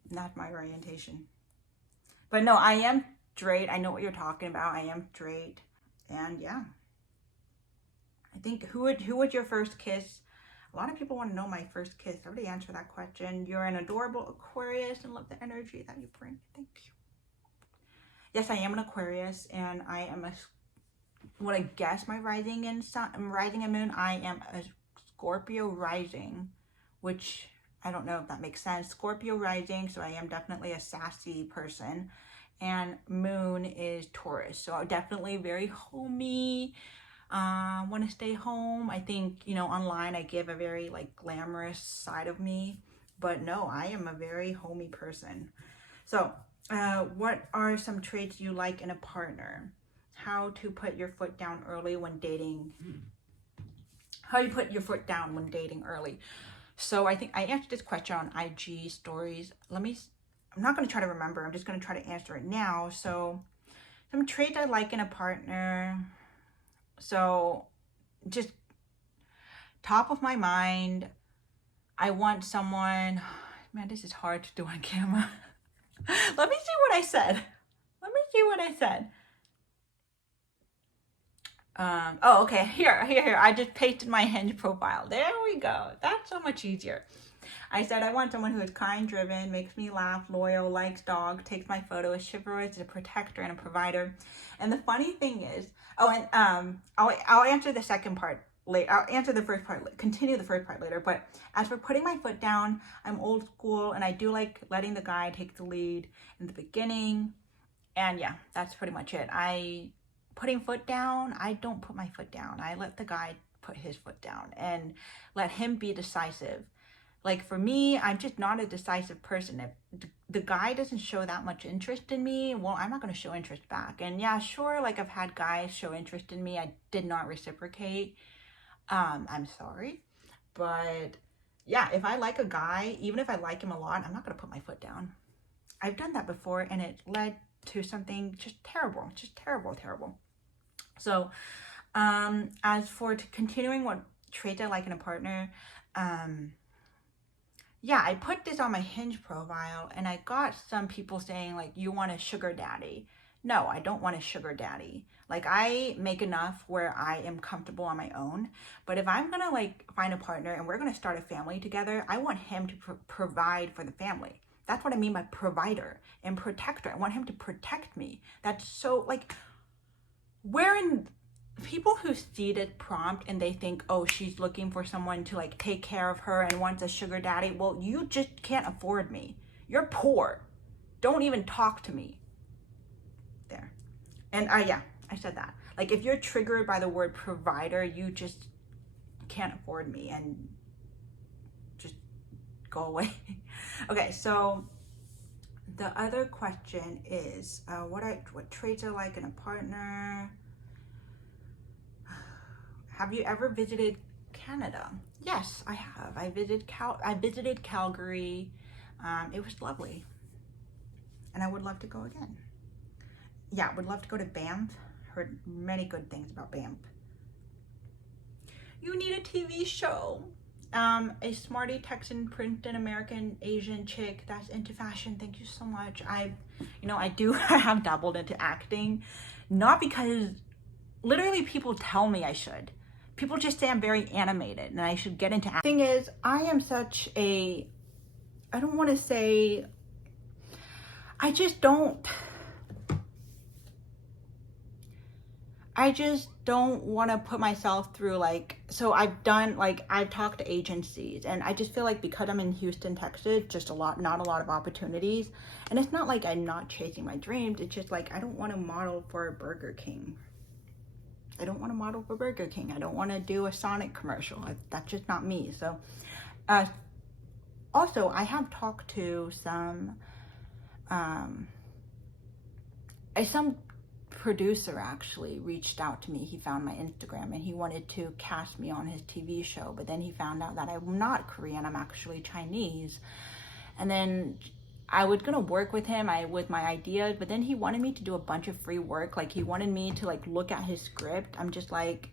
not my orientation. But no, I am straight. I know what you're talking about. I am straight. And yeah. I think who would your first kiss? A lot of people want to know my first kiss. I already answered that question. You're an adorable Aquarius and love the energy that you bring. Thank you. Yes, I am an Aquarius, and I am what I guess my rising and moon, I am a Scorpio rising, which I don't know if that makes sense. Scorpio rising, so I am definitely a sassy person, and moon is Taurus, so definitely very homey. Want to stay home. I think, you know, online I give a very like glamorous side of me, but no, I am a very homey person. So what are some traits you like in a partner? How to put your foot down early when dating. How you put your foot down when dating early. So I think I answered this question on IG stories. I'm not going to try to remember. I'm just going to try to answer it now. So some traits I like in a partner. So just top of my mind, I want someone, man, this is hard to do on camera. Let me see what I said. Oh, okay, here. I just pasted my Hinge profile. There we go. That's so much easier. I said I want someone who is kind, driven, makes me laugh, loyal, likes dogs, takes my photos, chivalrous, is a protector and a provider. And the funny thing is, I'll answer the second part later. I'll answer the first part, continue the first part later. But as for putting my foot down, I'm old school, and I do like letting the guy take the lead in the beginning. And yeah, that's pretty much it. Putting foot down, I don't put my foot down. I let the guy put his foot down and let him be decisive. Like for me, I'm just not a decisive person. If the guy doesn't show that much interest in me, well, I'm not going to show interest back. And yeah, sure, like I've had guys show interest in me. I did not reciprocate. I'm sorry. But yeah, if I like a guy, even if I like him a lot, I'm not going to put my foot down. I've done that before and it led to something just terrible, terrible. So, as for continuing what traits I like in a partner, yeah, I put this on my Hinge profile and I got some people saying like, you want a sugar daddy. No, I don't want a sugar daddy. Like I make enough where I am comfortable on my own. But if I'm gonna like find a partner and we're gonna start a family together, I want him to provide for the family. That's what I mean by provider and protector. I want him to protect me. That's so like, we're in people who see this prompt and they think, oh, she's looking for someone to like take care of her and wants a sugar daddy. Well, you just can't afford me. You're poor. Don't even talk to me. There. And yeah, I said that. Like if you're triggered by the word provider, you just can't afford me and just go away. Okay, so the other question is what traits I like in a partner. Have you ever visited Canada? Yes, I have. I visited Calgary. It was lovely. And I would love to go again. Yeah, I would love to go to Banff. Heard many good things about Banff. You need a TV show. A smarty Texan Princeton American Asian chick that's into fashion. Thank you so much. I have dabbled into acting. Not because literally people tell me I should. People just say I'm very animated and I should get into acting. Thing is, I am such a, I don't want to say, I just don't want to put myself through like, so I've talked to agencies and I just feel like because I'm in Houston, Texas, just not a lot of opportunities. And it's not like I'm not chasing my dreams. It's just like, I don't want to model for Burger King. I don't want to model for Burger King. I don't want to do a Sonic commercial. That's just not me. So, also, I have talked to some producer actually reached out to me. He found my Instagram and he wanted to cast me on his TV show. But then he found out that I'm not Korean. I'm actually Chinese. And then I was gonna work with him with my ideas, but then he wanted me to do a bunch of free work. Like he wanted me to like look at his script. I'm just like,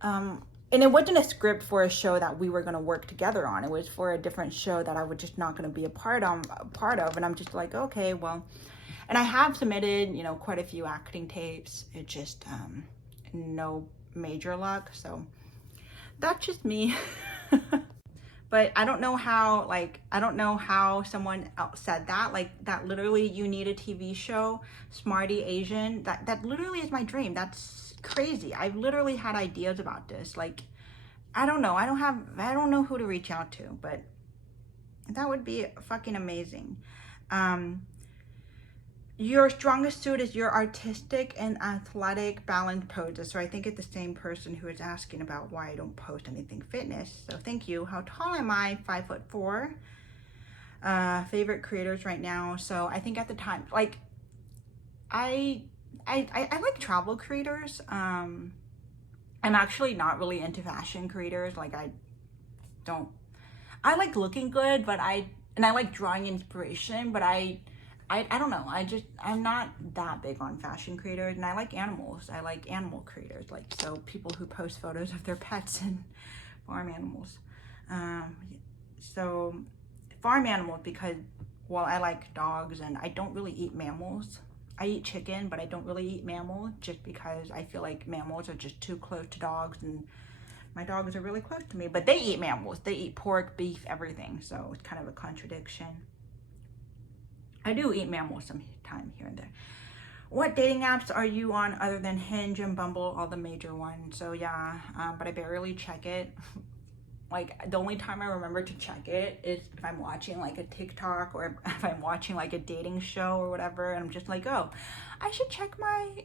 and it wasn't a script for a show that we were gonna work together on. It was for a different show that I was just not gonna be a part of. And I'm just like, okay, well, and I have submitted, quite a few acting tapes. It just no major luck. So that's just me. But I don't know how someone else said that, like that literally you need a TV show, Smarty Asian, that literally is my dream. That's crazy. I've literally had ideas about this. Like, I don't know. I don't know who to reach out to, but that would be fucking amazing. Your strongest suit is your artistic and athletic balance poses. So I think it's the same person who is asking about why I don't post anything fitness. So thank you. How tall am I? 5'4". Favorite creators right now. So I think at the time, like I like travel creators. I'm actually not really into fashion creators. Like I like looking good, but I like drawing inspiration, but I don't know. I'm not that big on fashion creators, and I like animals. I like animal creators, like so people who post photos of their pets and farm animals. So farm animals because, well, I like dogs and I don't really eat mammals. I eat chicken, but I don't really eat mammal just because I feel like mammals are just too close to dogs and my dogs are really close to me, but they eat mammals. They eat pork, beef, everything. So it's kind of a contradiction. I do eat mammals sometime here and there. What dating apps are you on other than Hinge and Bumble, all the major ones? So yeah, but I barely check it. Like the only time I remember to check it is if I'm watching like a TikTok or if I'm watching like a dating show or whatever, and I'm just like, oh, I should check my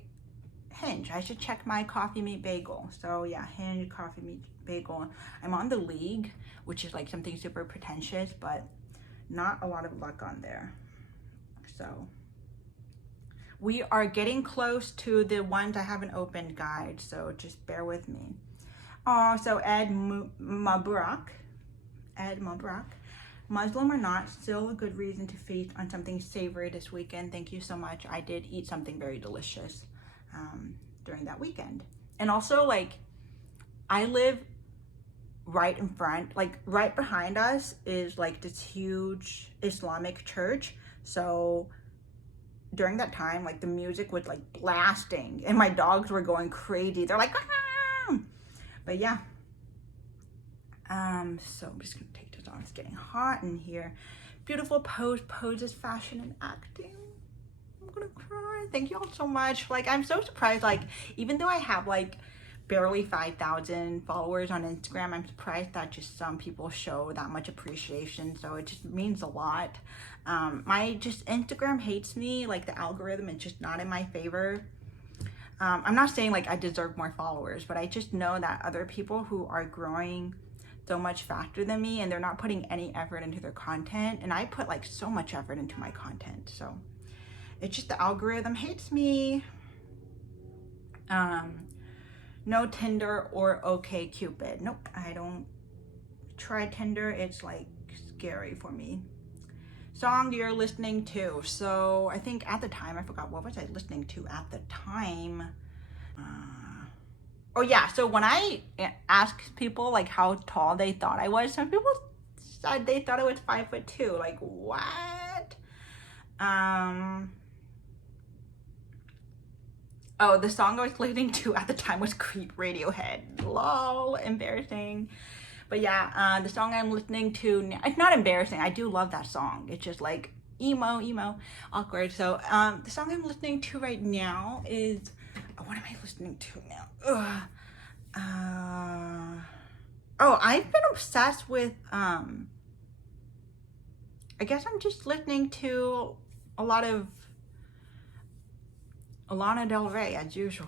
Hinge. I should check my coffee meet bagel. So yeah, Hinge, coffee meet bagel. I'm on the League, which is like something super pretentious, but not a lot of luck on there. So we are getting close to the ones I haven't opened, guys, so just bear with me. Oh, so Ed Mubrak, Muslim or not, still a good reason to feast on something savory this weekend. Thank you so much. I did eat something very delicious during that weekend. And also, like, I live right in front, like right behind us is like this huge Islamic church. So during that time, like the music was like blasting and my dogs were going crazy. They're like, ah! But yeah. So I'm just gonna take this off. It's getting hot in here. Beautiful poses, fashion, and acting. I'm gonna cry. Thank you all so much. Like, I'm so surprised. Like, even though I have like barely 5,000 followers on Instagram, I'm surprised that just some people show that much appreciation. So it just means a lot. My Instagram hates me. Like, the algorithm is just not in my favor. I'm not saying like I deserve more followers, but I just know that other people who are growing so much faster than me and they're not putting any effort into their content, and I put like so much effort into my content. So it's just the algorithm hates me. No Tinder or OkCupid. Nope, I don't try Tinder. It's like scary for me. Song you're listening to. So I think at the time, I forgot, what was I listening to at the time? Oh yeah, so when I asked people like how tall they thought I was, some people said they thought I was 5'2". Like, what? Oh, the song I was listening to at the time was Creep Radiohead. Lol, embarrassing. But yeah, the song I'm listening to now, it's not embarrassing. I do love that song. It's just like emo, awkward. So the song I'm listening to right now is, what am I listening to now? Oh, I've been obsessed with, I guess I'm just listening to a lot of Lana Del Rey as usual.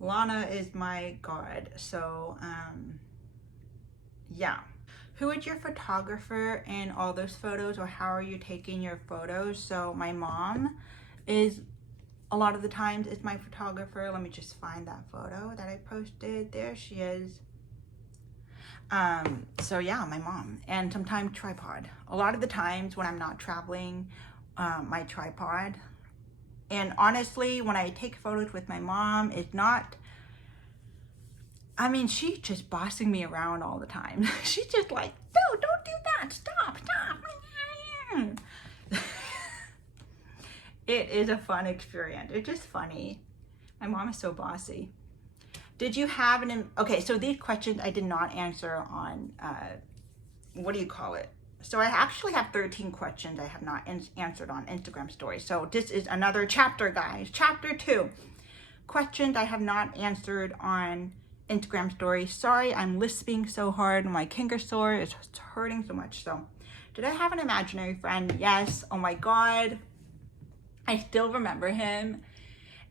Lana is my god. So yeah. Who is your photographer in all those photos, or how are you taking your photos? So my mom is, a lot of the times, it's my photographer. Let me just find that photo that I posted. There she is. So yeah, my mom. And sometimes tripod. A lot of the times when I'm not traveling, my tripod. And honestly, when I take photos with my mom, it's not, I mean, she's just bossing me around all the time. She's just like, no, don't do that. Stop. It is a fun experience. It's just funny. My mom is so bossy. Did you have okay, so these questions I did not answer on, what do you call it? So I actually have 13 questions I have not answered on Instagram stories. So this is another chapter, guys. Chapter 2. Questions I have not answered on Instagram stories. Sorry, I'm lisping so hard. My finger sore is hurting so much. So, did I have an imaginary friend? Yes. Oh my god. I still remember him.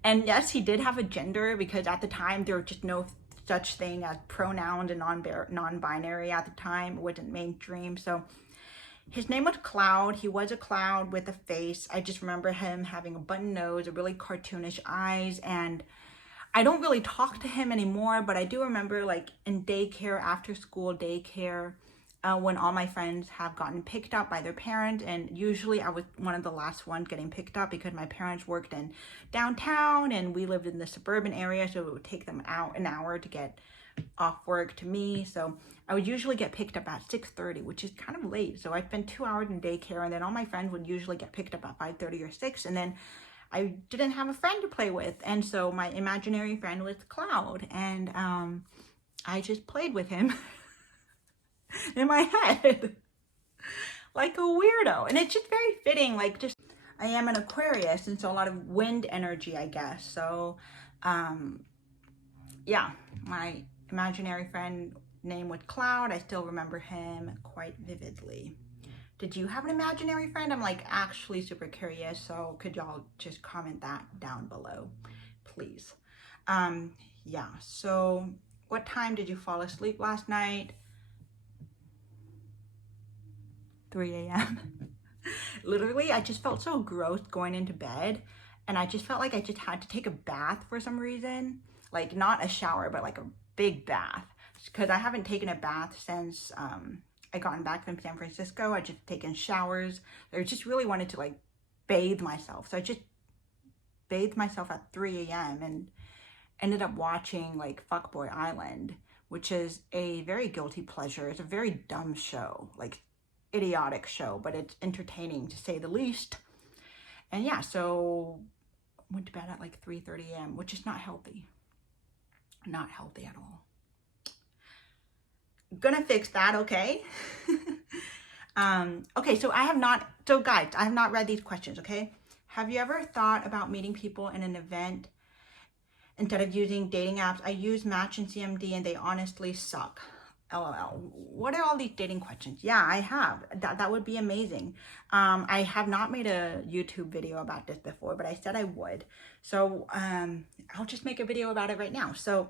And yes, he did have a gender, because at the time there was just no such thing as pronouns and non-binary at the time. It wasn't mainstream. So his name was Cloud. He was a cloud with a face. I just remember him having a button nose, a really cartoonish eyes, and I don't really talk to him anymore, but I do remember like in daycare, after school daycare, when all my friends have gotten picked up by their parents, and usually I was one of the last ones getting picked up because my parents worked in downtown and we lived in the suburban area, so it would take them out an hour to get off work to me. So I would usually get picked up at 6:30, which is kind of late. So I'd spend 2 hours in daycare, and then all my friends would usually get picked up at 5:30 or 6, and then I didn't have a friend to play with. And so my imaginary friend was Cloud, and I just played with him in my head like a weirdo. And it's just very fitting, like, just, I am an Aquarius, and so a lot of wind energy, I guess. So yeah, my imaginary friend name was Cloud. I still remember him quite vividly. Did you have an imaginary friend? I'm like actually super curious, so could y'all just comment that down below, please? Yeah, so what time did you fall asleep last night? 3 a.m. Literally, I just felt so gross going into bed, and I just felt like I just had to take a bath for some reason. Like, not a shower, but like a big bath. Because I haven't taken a bath since I gotten back from San Francisco. I just taken showers. I just really wanted to like bathe myself. So I just bathed myself at 3 a.m. and ended up watching like Fuckboy Island, which is a very guilty pleasure. It's a very dumb show, like idiotic show, but it's entertaining to say the least. And yeah, so went to bed at like 3:30 a.m., which is not healthy. Not healthy at all. Gonna fix that, okay? Okay, so guys, I have not read these questions, okay? Have you ever thought about meeting people in an event instead of using dating apps? I use Match and CMD and they honestly suck. LOL. What are all these dating questions? Yeah, I have. That would be amazing. I have not made a YouTube video about this before, but I said I would. So I'll just make a video about it right now. So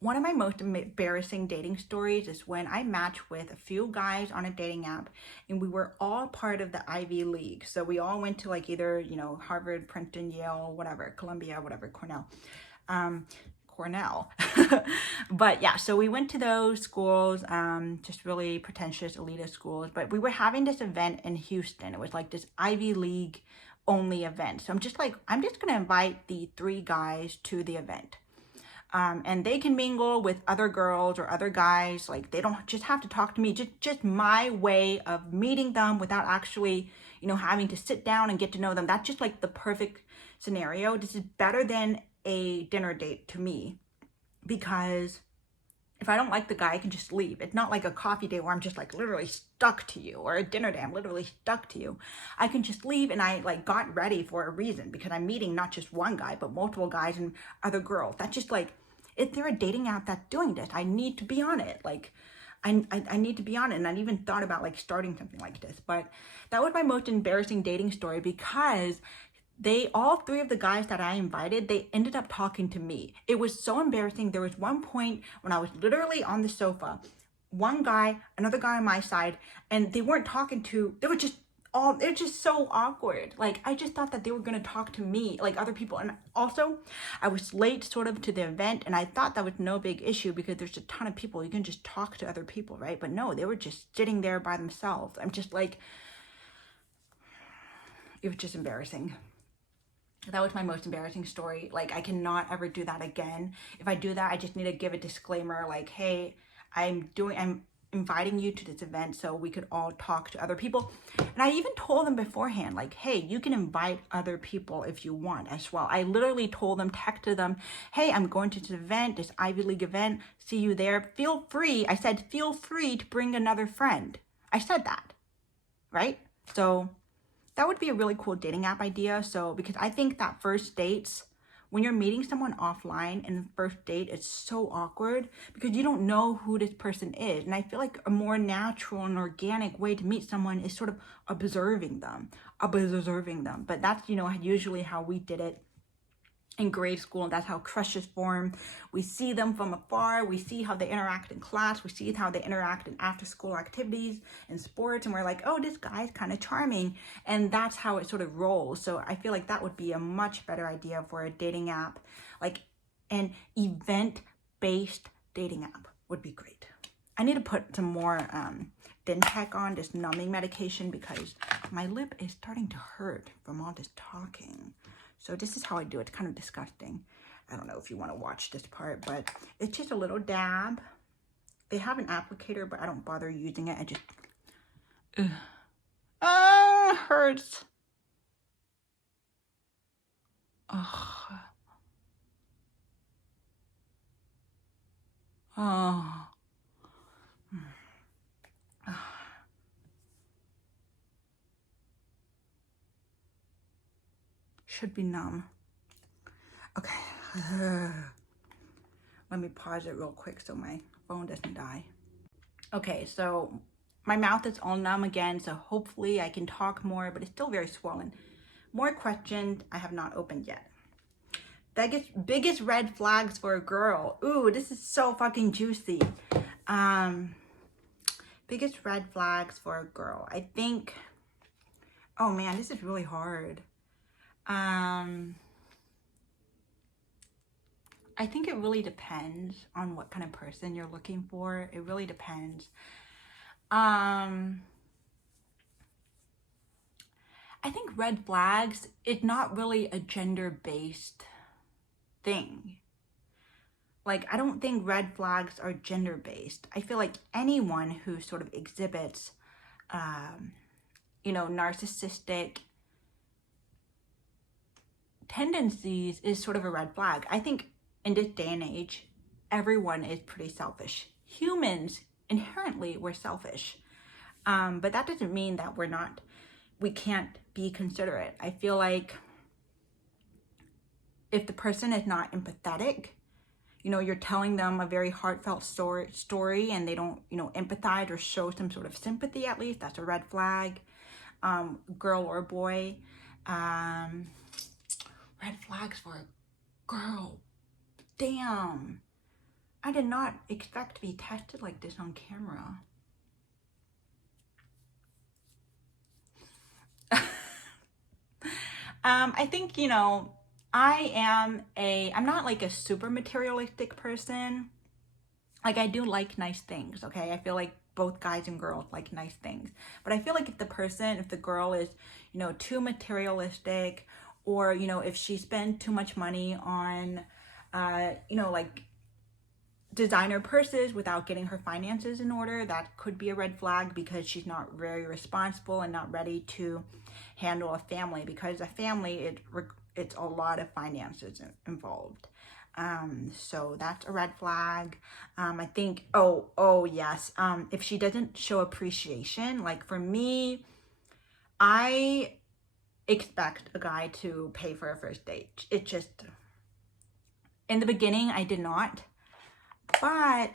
one of my most embarrassing dating stories is when I matched with a few guys on a dating app, and we were all part of the Ivy League. So we all went to like either, you know, Harvard, Princeton, Yale, whatever, Columbia, whatever, Cornell. Cornell. But yeah, so we went to those schools, just really pretentious elitist schools. But we were having this event in Houston. It was like this Ivy League only event. So I'm just gonna invite the 3 guys to the event. And they can mingle with other girls or other guys. Like, they don't just have to talk to me. Just my way of meeting them without actually, you know, having to sit down and get to know them. That's just like the perfect scenario. This is better than a dinner date to me, because if I don't like the guy, I can just leave. It's not like a coffee date where I'm just like literally stuck to you, or a dinner date, I'm literally stuck to you. I can just leave, and I like got ready for a reason, because I'm meeting not just one guy, but multiple guys and other girls. That's just like, if they're a dating app that's doing this, I need to be on it. Like, I need to be on it. And I even thought about like starting something like this. But that was my most embarrassing dating story, because all 3 of the guys that I invited, they ended up talking to me. It was so embarrassing. There was one point when I was literally on the sofa, one guy, another guy on my side, and they weren't talking to, they were just it's just so awkward. Like, I just thought that they were going to talk to me, like other people. And also, I was late sort of to the event, and I thought that was no big issue because there's a ton of people. You can just talk to other people, right? But no, they were just sitting there by themselves. I'm just like, it was just embarrassing. That was my most embarrassing story. Like, I cannot ever do that again. If I do that, I just need to give a disclaimer like, hey, I'm inviting you to this event so we could all talk to other people. And I even told them beforehand, like, hey, you can invite other people if you want as well. I literally told them, texted them, hey, I'm going to this event, this Ivy League event, see you there. Feel free. I said, feel free to bring another friend. I said that, right? So that would be a really cool dating app idea. So, because I think that first dates, when you're meeting someone offline and the first date, it's so awkward because you don't know who this person is. And I feel like a more natural and organic way to meet someone is sort of observing them. But that's, you know, usually how we did it in grade school, and that's how crushes form. We see them from afar, we see how they interact in class, we see how they interact in after school activities and sports, and we're like, oh, this guy's kind of charming, and that's how it sort of rolls. So I feel like that would be a much better idea for a dating app. Like, an event-based dating app would be great. I need to put some more Dintec on, this numbing medication, because my lip is starting to hurt from all this talking. So this is how I do it. It's kind of disgusting. I don't know if you want to watch this part, but it's just a little dab. They have an applicator, but I don't bother using it. I just, hurts. Oh. Oh. Should be numb. Okay. Let me pause it real quick so my phone doesn't die. Okay, so my mouth is all numb again, so hopefully I can talk more, but it's still very swollen. More questions I have not opened yet. Biggest red flags for a girl. Ooh, this is so fucking juicy. Biggest red flags for a girl. I think, oh man, this is really hard. I think it really depends on what kind of person you're looking for. It really depends. I think red flags is not really a gender-based thing. Like, I don't think red flags are gender-based. I feel like anyone who sort of exhibits, narcissistic tendencies is sort of a red flag. I think in this day and age, everyone is pretty selfish. Humans, inherently, we're selfish. But that doesn't mean that we can't be considerate. I feel like if the person is not empathetic, you're telling them a very heartfelt story and they don't, empathize or show some sort of sympathy, at least, that's a red flag. Girl or boy. Red flags for a girl. Damn. I did not expect to be tested like this on camera. I think, I'm not like a super materialistic person. Like, I do like nice things, okay? I feel like both guys and girls like nice things. But I feel like if the girl is, too materialistic, or, if she spends too much money on, like designer purses without getting her finances in order, that could be a red flag, because she's not very responsible and not ready to handle a family, because a family, it's a lot of finances involved. So that's a red flag. I think, yes, if she doesn't show appreciation, like for me, I expect a guy to pay for a first date. It just, in the beginning, I did not, but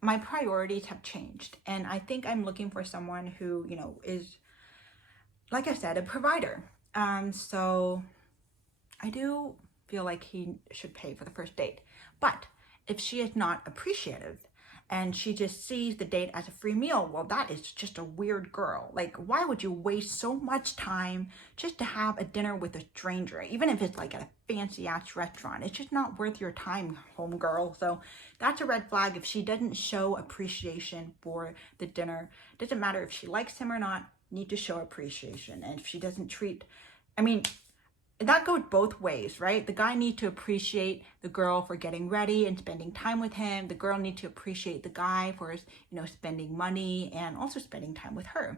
my priorities have changed. And I think I'm looking for someone who, is, like I said, a provider. So I do feel like he should pay for the first date. But if she is not appreciative and she just sees the date as a free meal, well, that is just a weird girl. Like, why would you waste so much time just to have a dinner with a stranger, even if it's like at a fancy ass restaurant? It's just not worth your time, homegirl. So that's a red flag. If she doesn't show appreciation for the dinner, doesn't matter if she likes him or not, need to show appreciation. And if she doesn't that goes both ways, right? The guy needs to appreciate the girl for getting ready and spending time with him. The girl needs to appreciate the guy for, spending money and also spending time with her.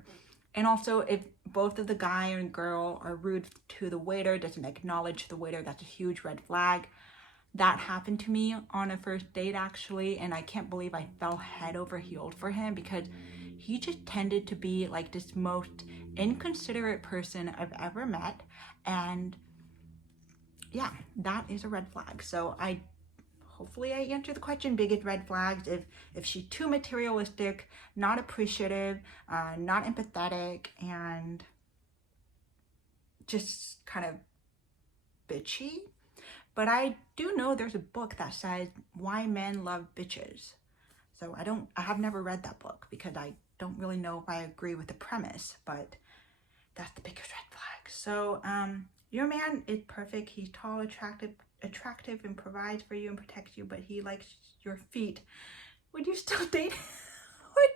And also, if both of the guy and girl are rude to the waiter, doesn't acknowledge the waiter, that's a huge red flag. That happened to me on a first date, actually, and I can't believe I fell head over heels for him, because he just tended to be like this most inconsiderate person I've ever met. And yeah, that is a red flag. So hopefully I answered the question, biggest red flags. If she's too materialistic, not appreciative, not empathetic, and just kind of bitchy. But I do know there's a book that says Why Men Love Bitches. So I have never read that book, because I don't really know if I agree with the premise, but that's the biggest red flag. So, your man is perfect. He's tall, attractive, and provides for you and protects you, but he likes your feet. Would you still date? What?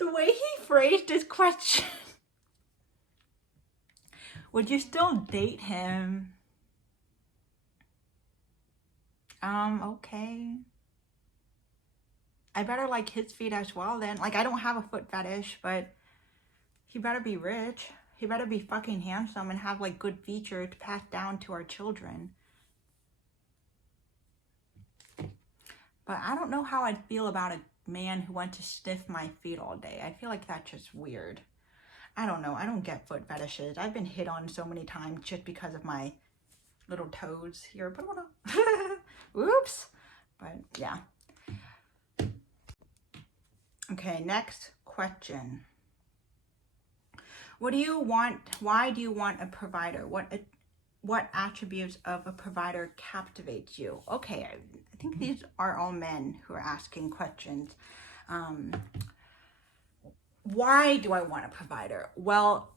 The way he phrased his question. Would you still date him? Okay. I better like his feet as well then. Like, I don't have a foot fetish, but he better be rich. He better be fucking handsome and have like good features to pass down to our children. But I don't know how I'd feel about a man who went to sniff my feet all day. I feel like that's just weird. I don't know. I don't get foot fetishes. I've been hit on so many times just because of my little toes here. Oops. But yeah. Okay, next question. What do you want? Why do you want a provider? What attributes of a provider captivates you? Okay, I think these are all men who are asking questions. Why do I want a provider? Well,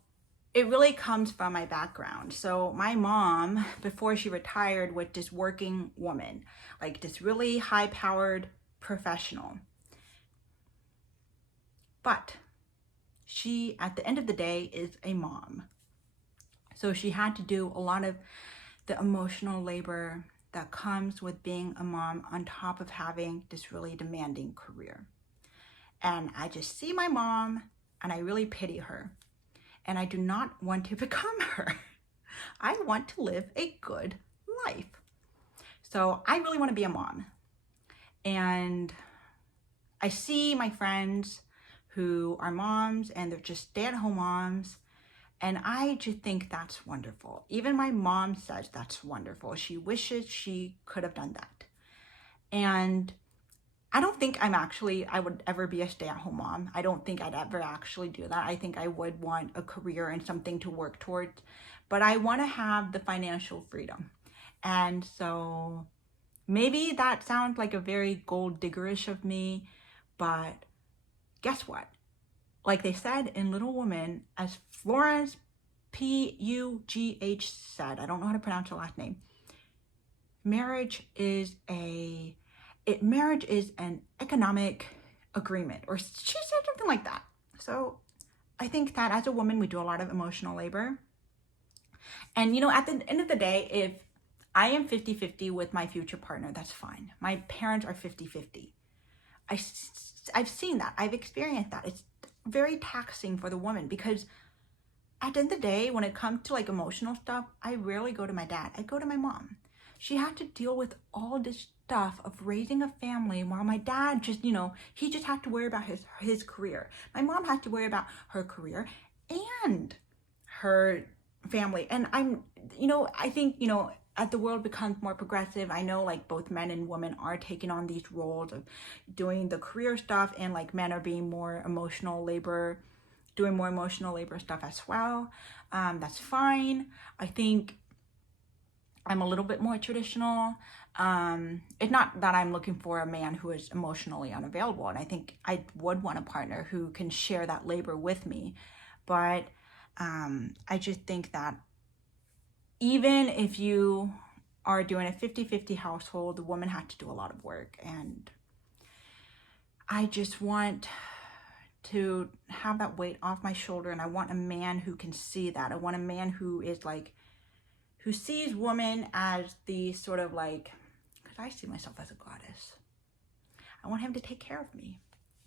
it really comes from my background. So my mom, before she retired, was this working woman, like this really high-powered professional. But she, at the end of the day, is a mom. So she had to do a lot of the emotional labor that comes with being a mom on top of having this really demanding career. And I just see my mom and I really pity her. And I do not want to become her. I want to live a good life. So I really want to be a mom. And I see my friends who are moms and they're just stay-at-home moms. And I just think that's wonderful. Even my mom says that's wonderful. She wishes she could have done that. And I don't think I would ever be a stay-at-home mom. I don't think I'd ever actually do that. I think I would want a career and something to work towards, but I want to have the financial freedom. And so maybe that sounds like a very gold diggerish of me, but guess what? Like they said in Little Women, as Florence Pugh said, I don't know how to pronounce her last name, marriage is an economic agreement, or she said something like that. So I think that as a woman, we do a lot of emotional labor. And at the end of the day, if I am 50-50 with my future partner, that's fine. My parents are 50-50. I've seen that. I've experienced that. It's very taxing for the woman because at the end of the day, when it comes to like emotional stuff, I rarely go to my dad. I go to my mom. She had to deal with all this stuff of raising a family while my dad just, he just had to worry about his career. My mom had to worry about her career and her family. And I think, as the world becomes more progressive, I know like both men and women are taking on these roles of doing the career stuff, and like men are being more doing more emotional labor stuff as well. That's fine. I think I'm a little bit more traditional. It's not that I'm looking for a man who is emotionally unavailable, and I think I would want a partner who can share that labor with me. But I just think that even if you are doing a 50-50 household, the woman has to do a lot of work. And I just want to have that weight off my shoulder, and I want a man who can see that. I want a man who is like, who sees woman as the sort of like, because I see myself as a goddess. I want him to take care of me,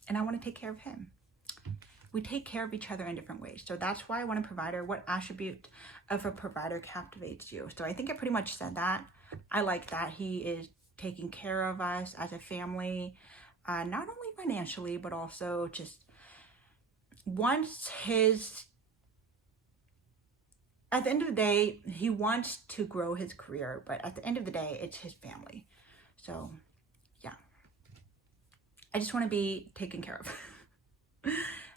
and I want to take care of him. We take care of each other in different ways. So that's why I want a provider. What attribute of a provider captivates you? So I think I pretty much said that. I like that he is taking care of us as a family, not only financially, but also just at the end of the day, he wants to grow his career, but at the end of the day, it's his family. So yeah, I just want to be taken care of.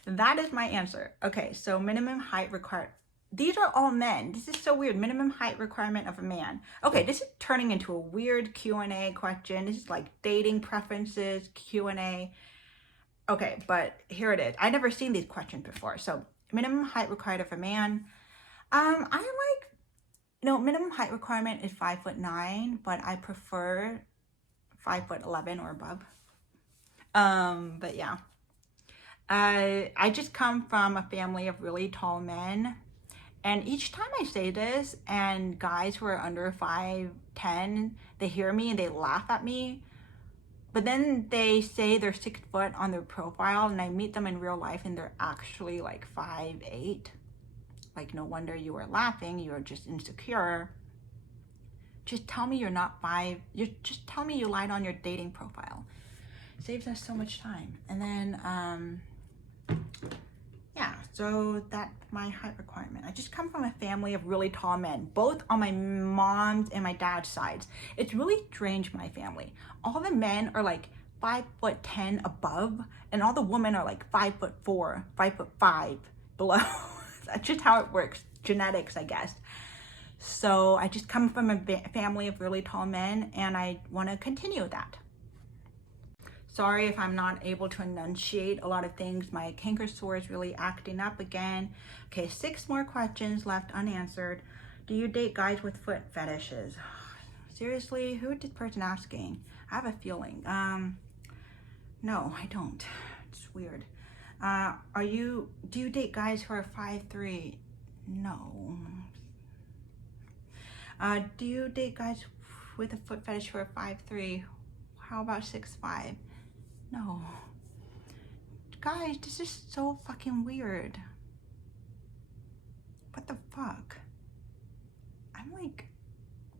That is my answer. Okay, so minimum height required. These are all men. This is so weird. Minimum height requirement of a man. Okay, this is turning into a weird Q&A question. This is like dating preferences, Q&A. Okay, but here it is. I've never seen these questions before. So minimum height required of a man. Minimum height requirement is 5'9", but I prefer 5'11" or above. But yeah. I just come from a family of really tall men, and each time I say this and guys who are under 5'10", they hear me and they laugh at me, but then they say they're 6 foot on their profile, and I meet them in real life and they're actually like 5'8". Like, no wonder you were laughing, you're just insecure. Just tell me you're not just tell me you lied on your dating profile. It saves us so much time. And then yeah, so that's my height requirement. I just come from a family of really tall men, both on my mom's and my dad's sides. It's really strange, my family. All the men are like 5'10" above, and all the women are like 5'4", 5'5" below. That's just how it works. Genetics, I guess. So I just come from a family of really tall men, and I want to continue that. Sorry if I'm not able to enunciate a lot of things. My canker sore is really acting up again. Okay, 6 more questions left unanswered. Do you date guys with foot fetishes? Seriously, who is this person asking? I have a feeling. No, I don't. It's weird. Do you date guys who are 5'3"? No. Do you date guys with a foot fetish who are 5'3"? How about 6'5"? No. Guys, this is so fucking weird. What the fuck? I'm like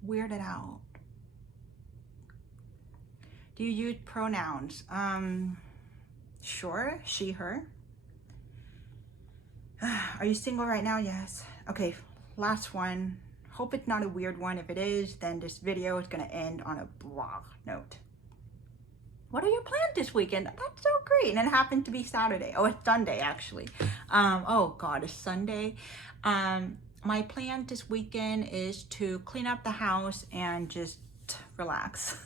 weirded out. Do you use pronouns? Sure, she, her. Are you single right now? Yes. Okay, last one. Hope it's not a weird one. If it is, then this video is gonna end on a blah note. What are your plans this weekend? That's so great. And it happened to be Saturday. Oh, it's Sunday actually. Oh God, it's Sunday. My plan this weekend is to clean up the house and just relax.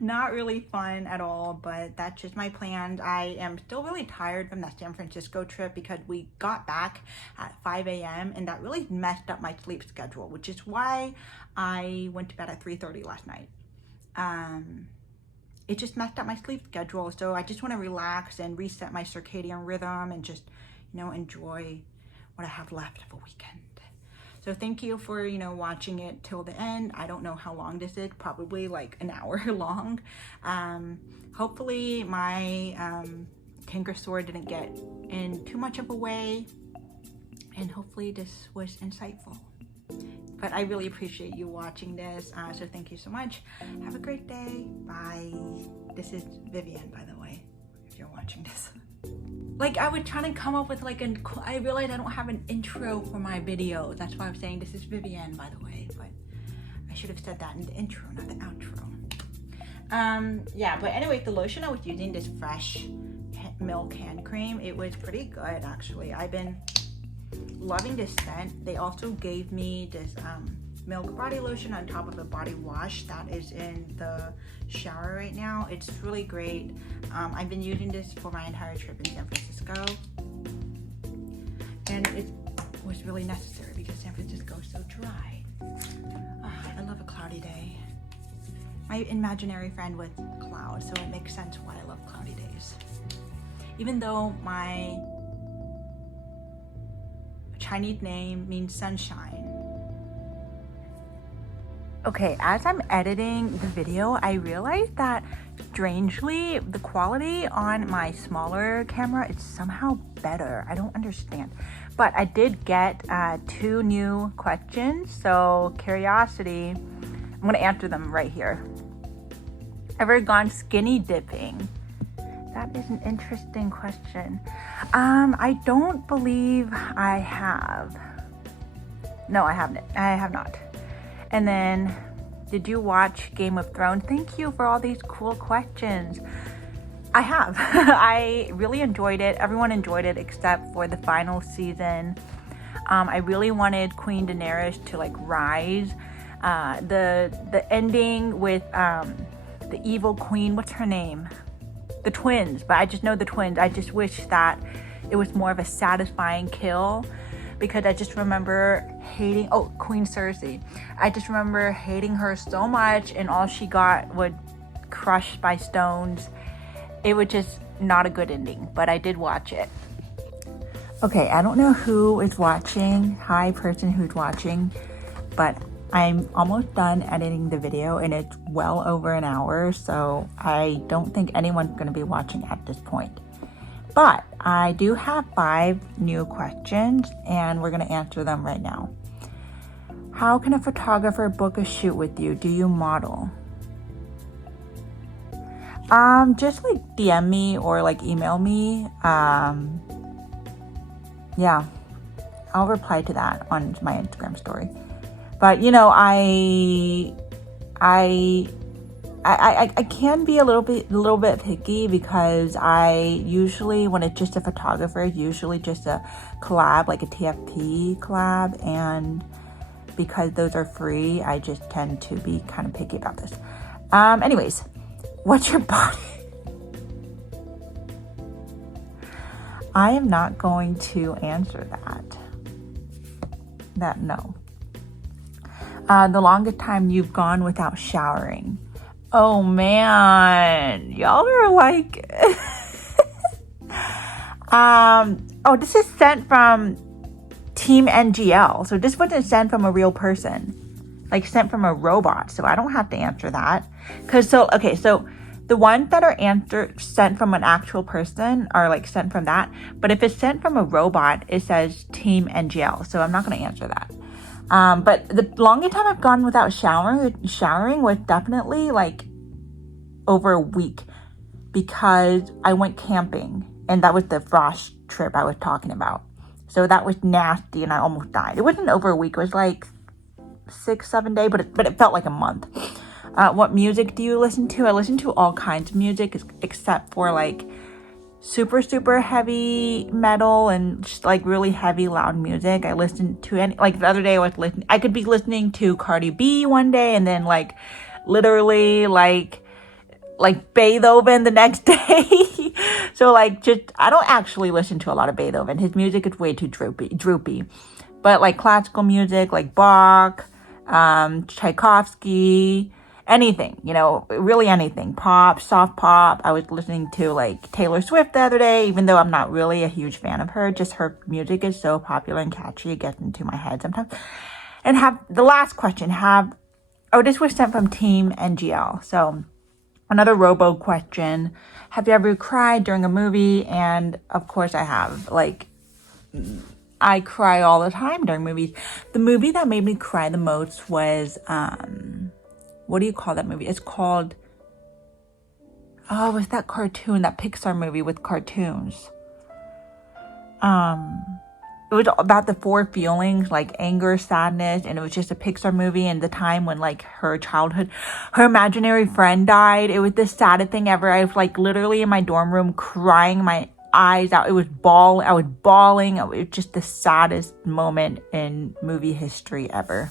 Not really fun at all, but that's just my plans. I am still really tired from that San Francisco trip because we got back at 5 a.m. and that really messed up my sleep schedule, which is why I went to bed at 3:30 last night. It just messed up my sleep schedule, so I just want to relax and reset my circadian rhythm and just, enjoy what I have left of a weekend. So thank you for, watching it till the end. I don't know how long this is, probably like an hour long. Hopefully my canker sore didn't get in too much of a way, and hopefully this was insightful. But I really appreciate you watching this, so thank you so much. Have a great day. Bye. This is Vivian, by the way, if you're watching this. Like, I was trying to come up with I realized I don't have an intro for my video. That's why I'm saying this is Vivian, by the way, but I should have said that in the intro, not the outro. Yeah, but anyway, the lotion I was using, this fresh milk hand cream, it was pretty good actually. I've been loving this scent. They also gave me this milk body lotion on top of a body wash that is in the shower right now. It's really great. I've been using this for my entire trip in San Francisco, and it was really necessary because San Francisco is so dry. I love a cloudy day. My imaginary friend was cloud, so it makes sense why I love cloudy days. Even though my Chinese name means sunshine. Okay, as I'm editing the video, I realized that strangely, the quality on my smaller camera is somehow better. I don't understand. But I did get 2 new questions, so curiosity, I'm gonna answer them right here. Ever gone skinny dipping? That is an interesting question. I don't believe I have. No, I haven't. I have not. And then, did you watch Game of Thrones? Thank you for all these cool questions. I have. I really enjoyed it. Everyone enjoyed it except for the final season. I really wanted Queen Daenerys to rise. The ending with the evil queen, what's her name? The twins, but I just know the twins. I just wish that it was more of a satisfying kill, because I just remember hating, Queen Cersei. I just remember hating her so much, and all she got was crushed by stones. It was just not a good ending, but I did watch it. Okay, I don't know who is watching. Hi, person who's watching, but I'm almost done editing the video, and it's well over an hour, so I don't think anyone's going to be watching at this point. But I do have 5 new questions, and we're going to answer them right now. How can a photographer book a shoot with you? Do you model? Just DM me or email me. Yeah, I'll reply to that on my Instagram story. But I I can be a little bit picky because I usually, when it's just a photographer, usually just a collab, like a TFP collab, and because those are free, I just tend to be kind of picky about this. Anyways, what's your body? I am not going to answer that. No. The longest time you've gone without showering. Oh man, y'all are like, this is sent from Team NGL. So this wasn't sent from a real person, like sent from a robot. So I don't have to answer that. So the ones that are sent from an actual person are like sent from that. But if it's sent from a robot, it says Team NGL. So I'm not going to answer that. But the longest time I've gone without showering was definitely like over a week, because I went camping, and that was the frost trip I was talking about. So that was nasty, and I almost died. It wasn't over a week. It was like 6-7 days, but it felt like a month. What music do you listen to? I listen to all kinds of music except for like super, super heavy metal and just like really heavy, loud music. I listen to like the other day I could be listening to Cardi B one day, and then like literally like Beethoven the next day. So like I don't actually listen to a lot of Beethoven. His music is way too droopy. But like classical music, like Bach, Tchaikovsky, anything, really anything. Pop, soft pop. I was listening to like Taylor Swift the other day, even though I'm not really a huge fan of her. Just her music is so popular and catchy, it gets into my head sometimes. And the last question, this was sent from Team NGL. So another robo question. Have you ever cried during a movie? And of course I have. Like, I cry all the time during movies. The movie that made me cry the most was, what do you call that movie? It's called, it's that cartoon, that Pixar movie with cartoons. It was about the 4 feelings, like anger, sadness, and it was just a Pixar movie. And the time when like her imaginary friend died, it was the saddest thing ever. I was like literally in my dorm room crying my eyes out. I was bawling. It was just the saddest moment in movie history ever.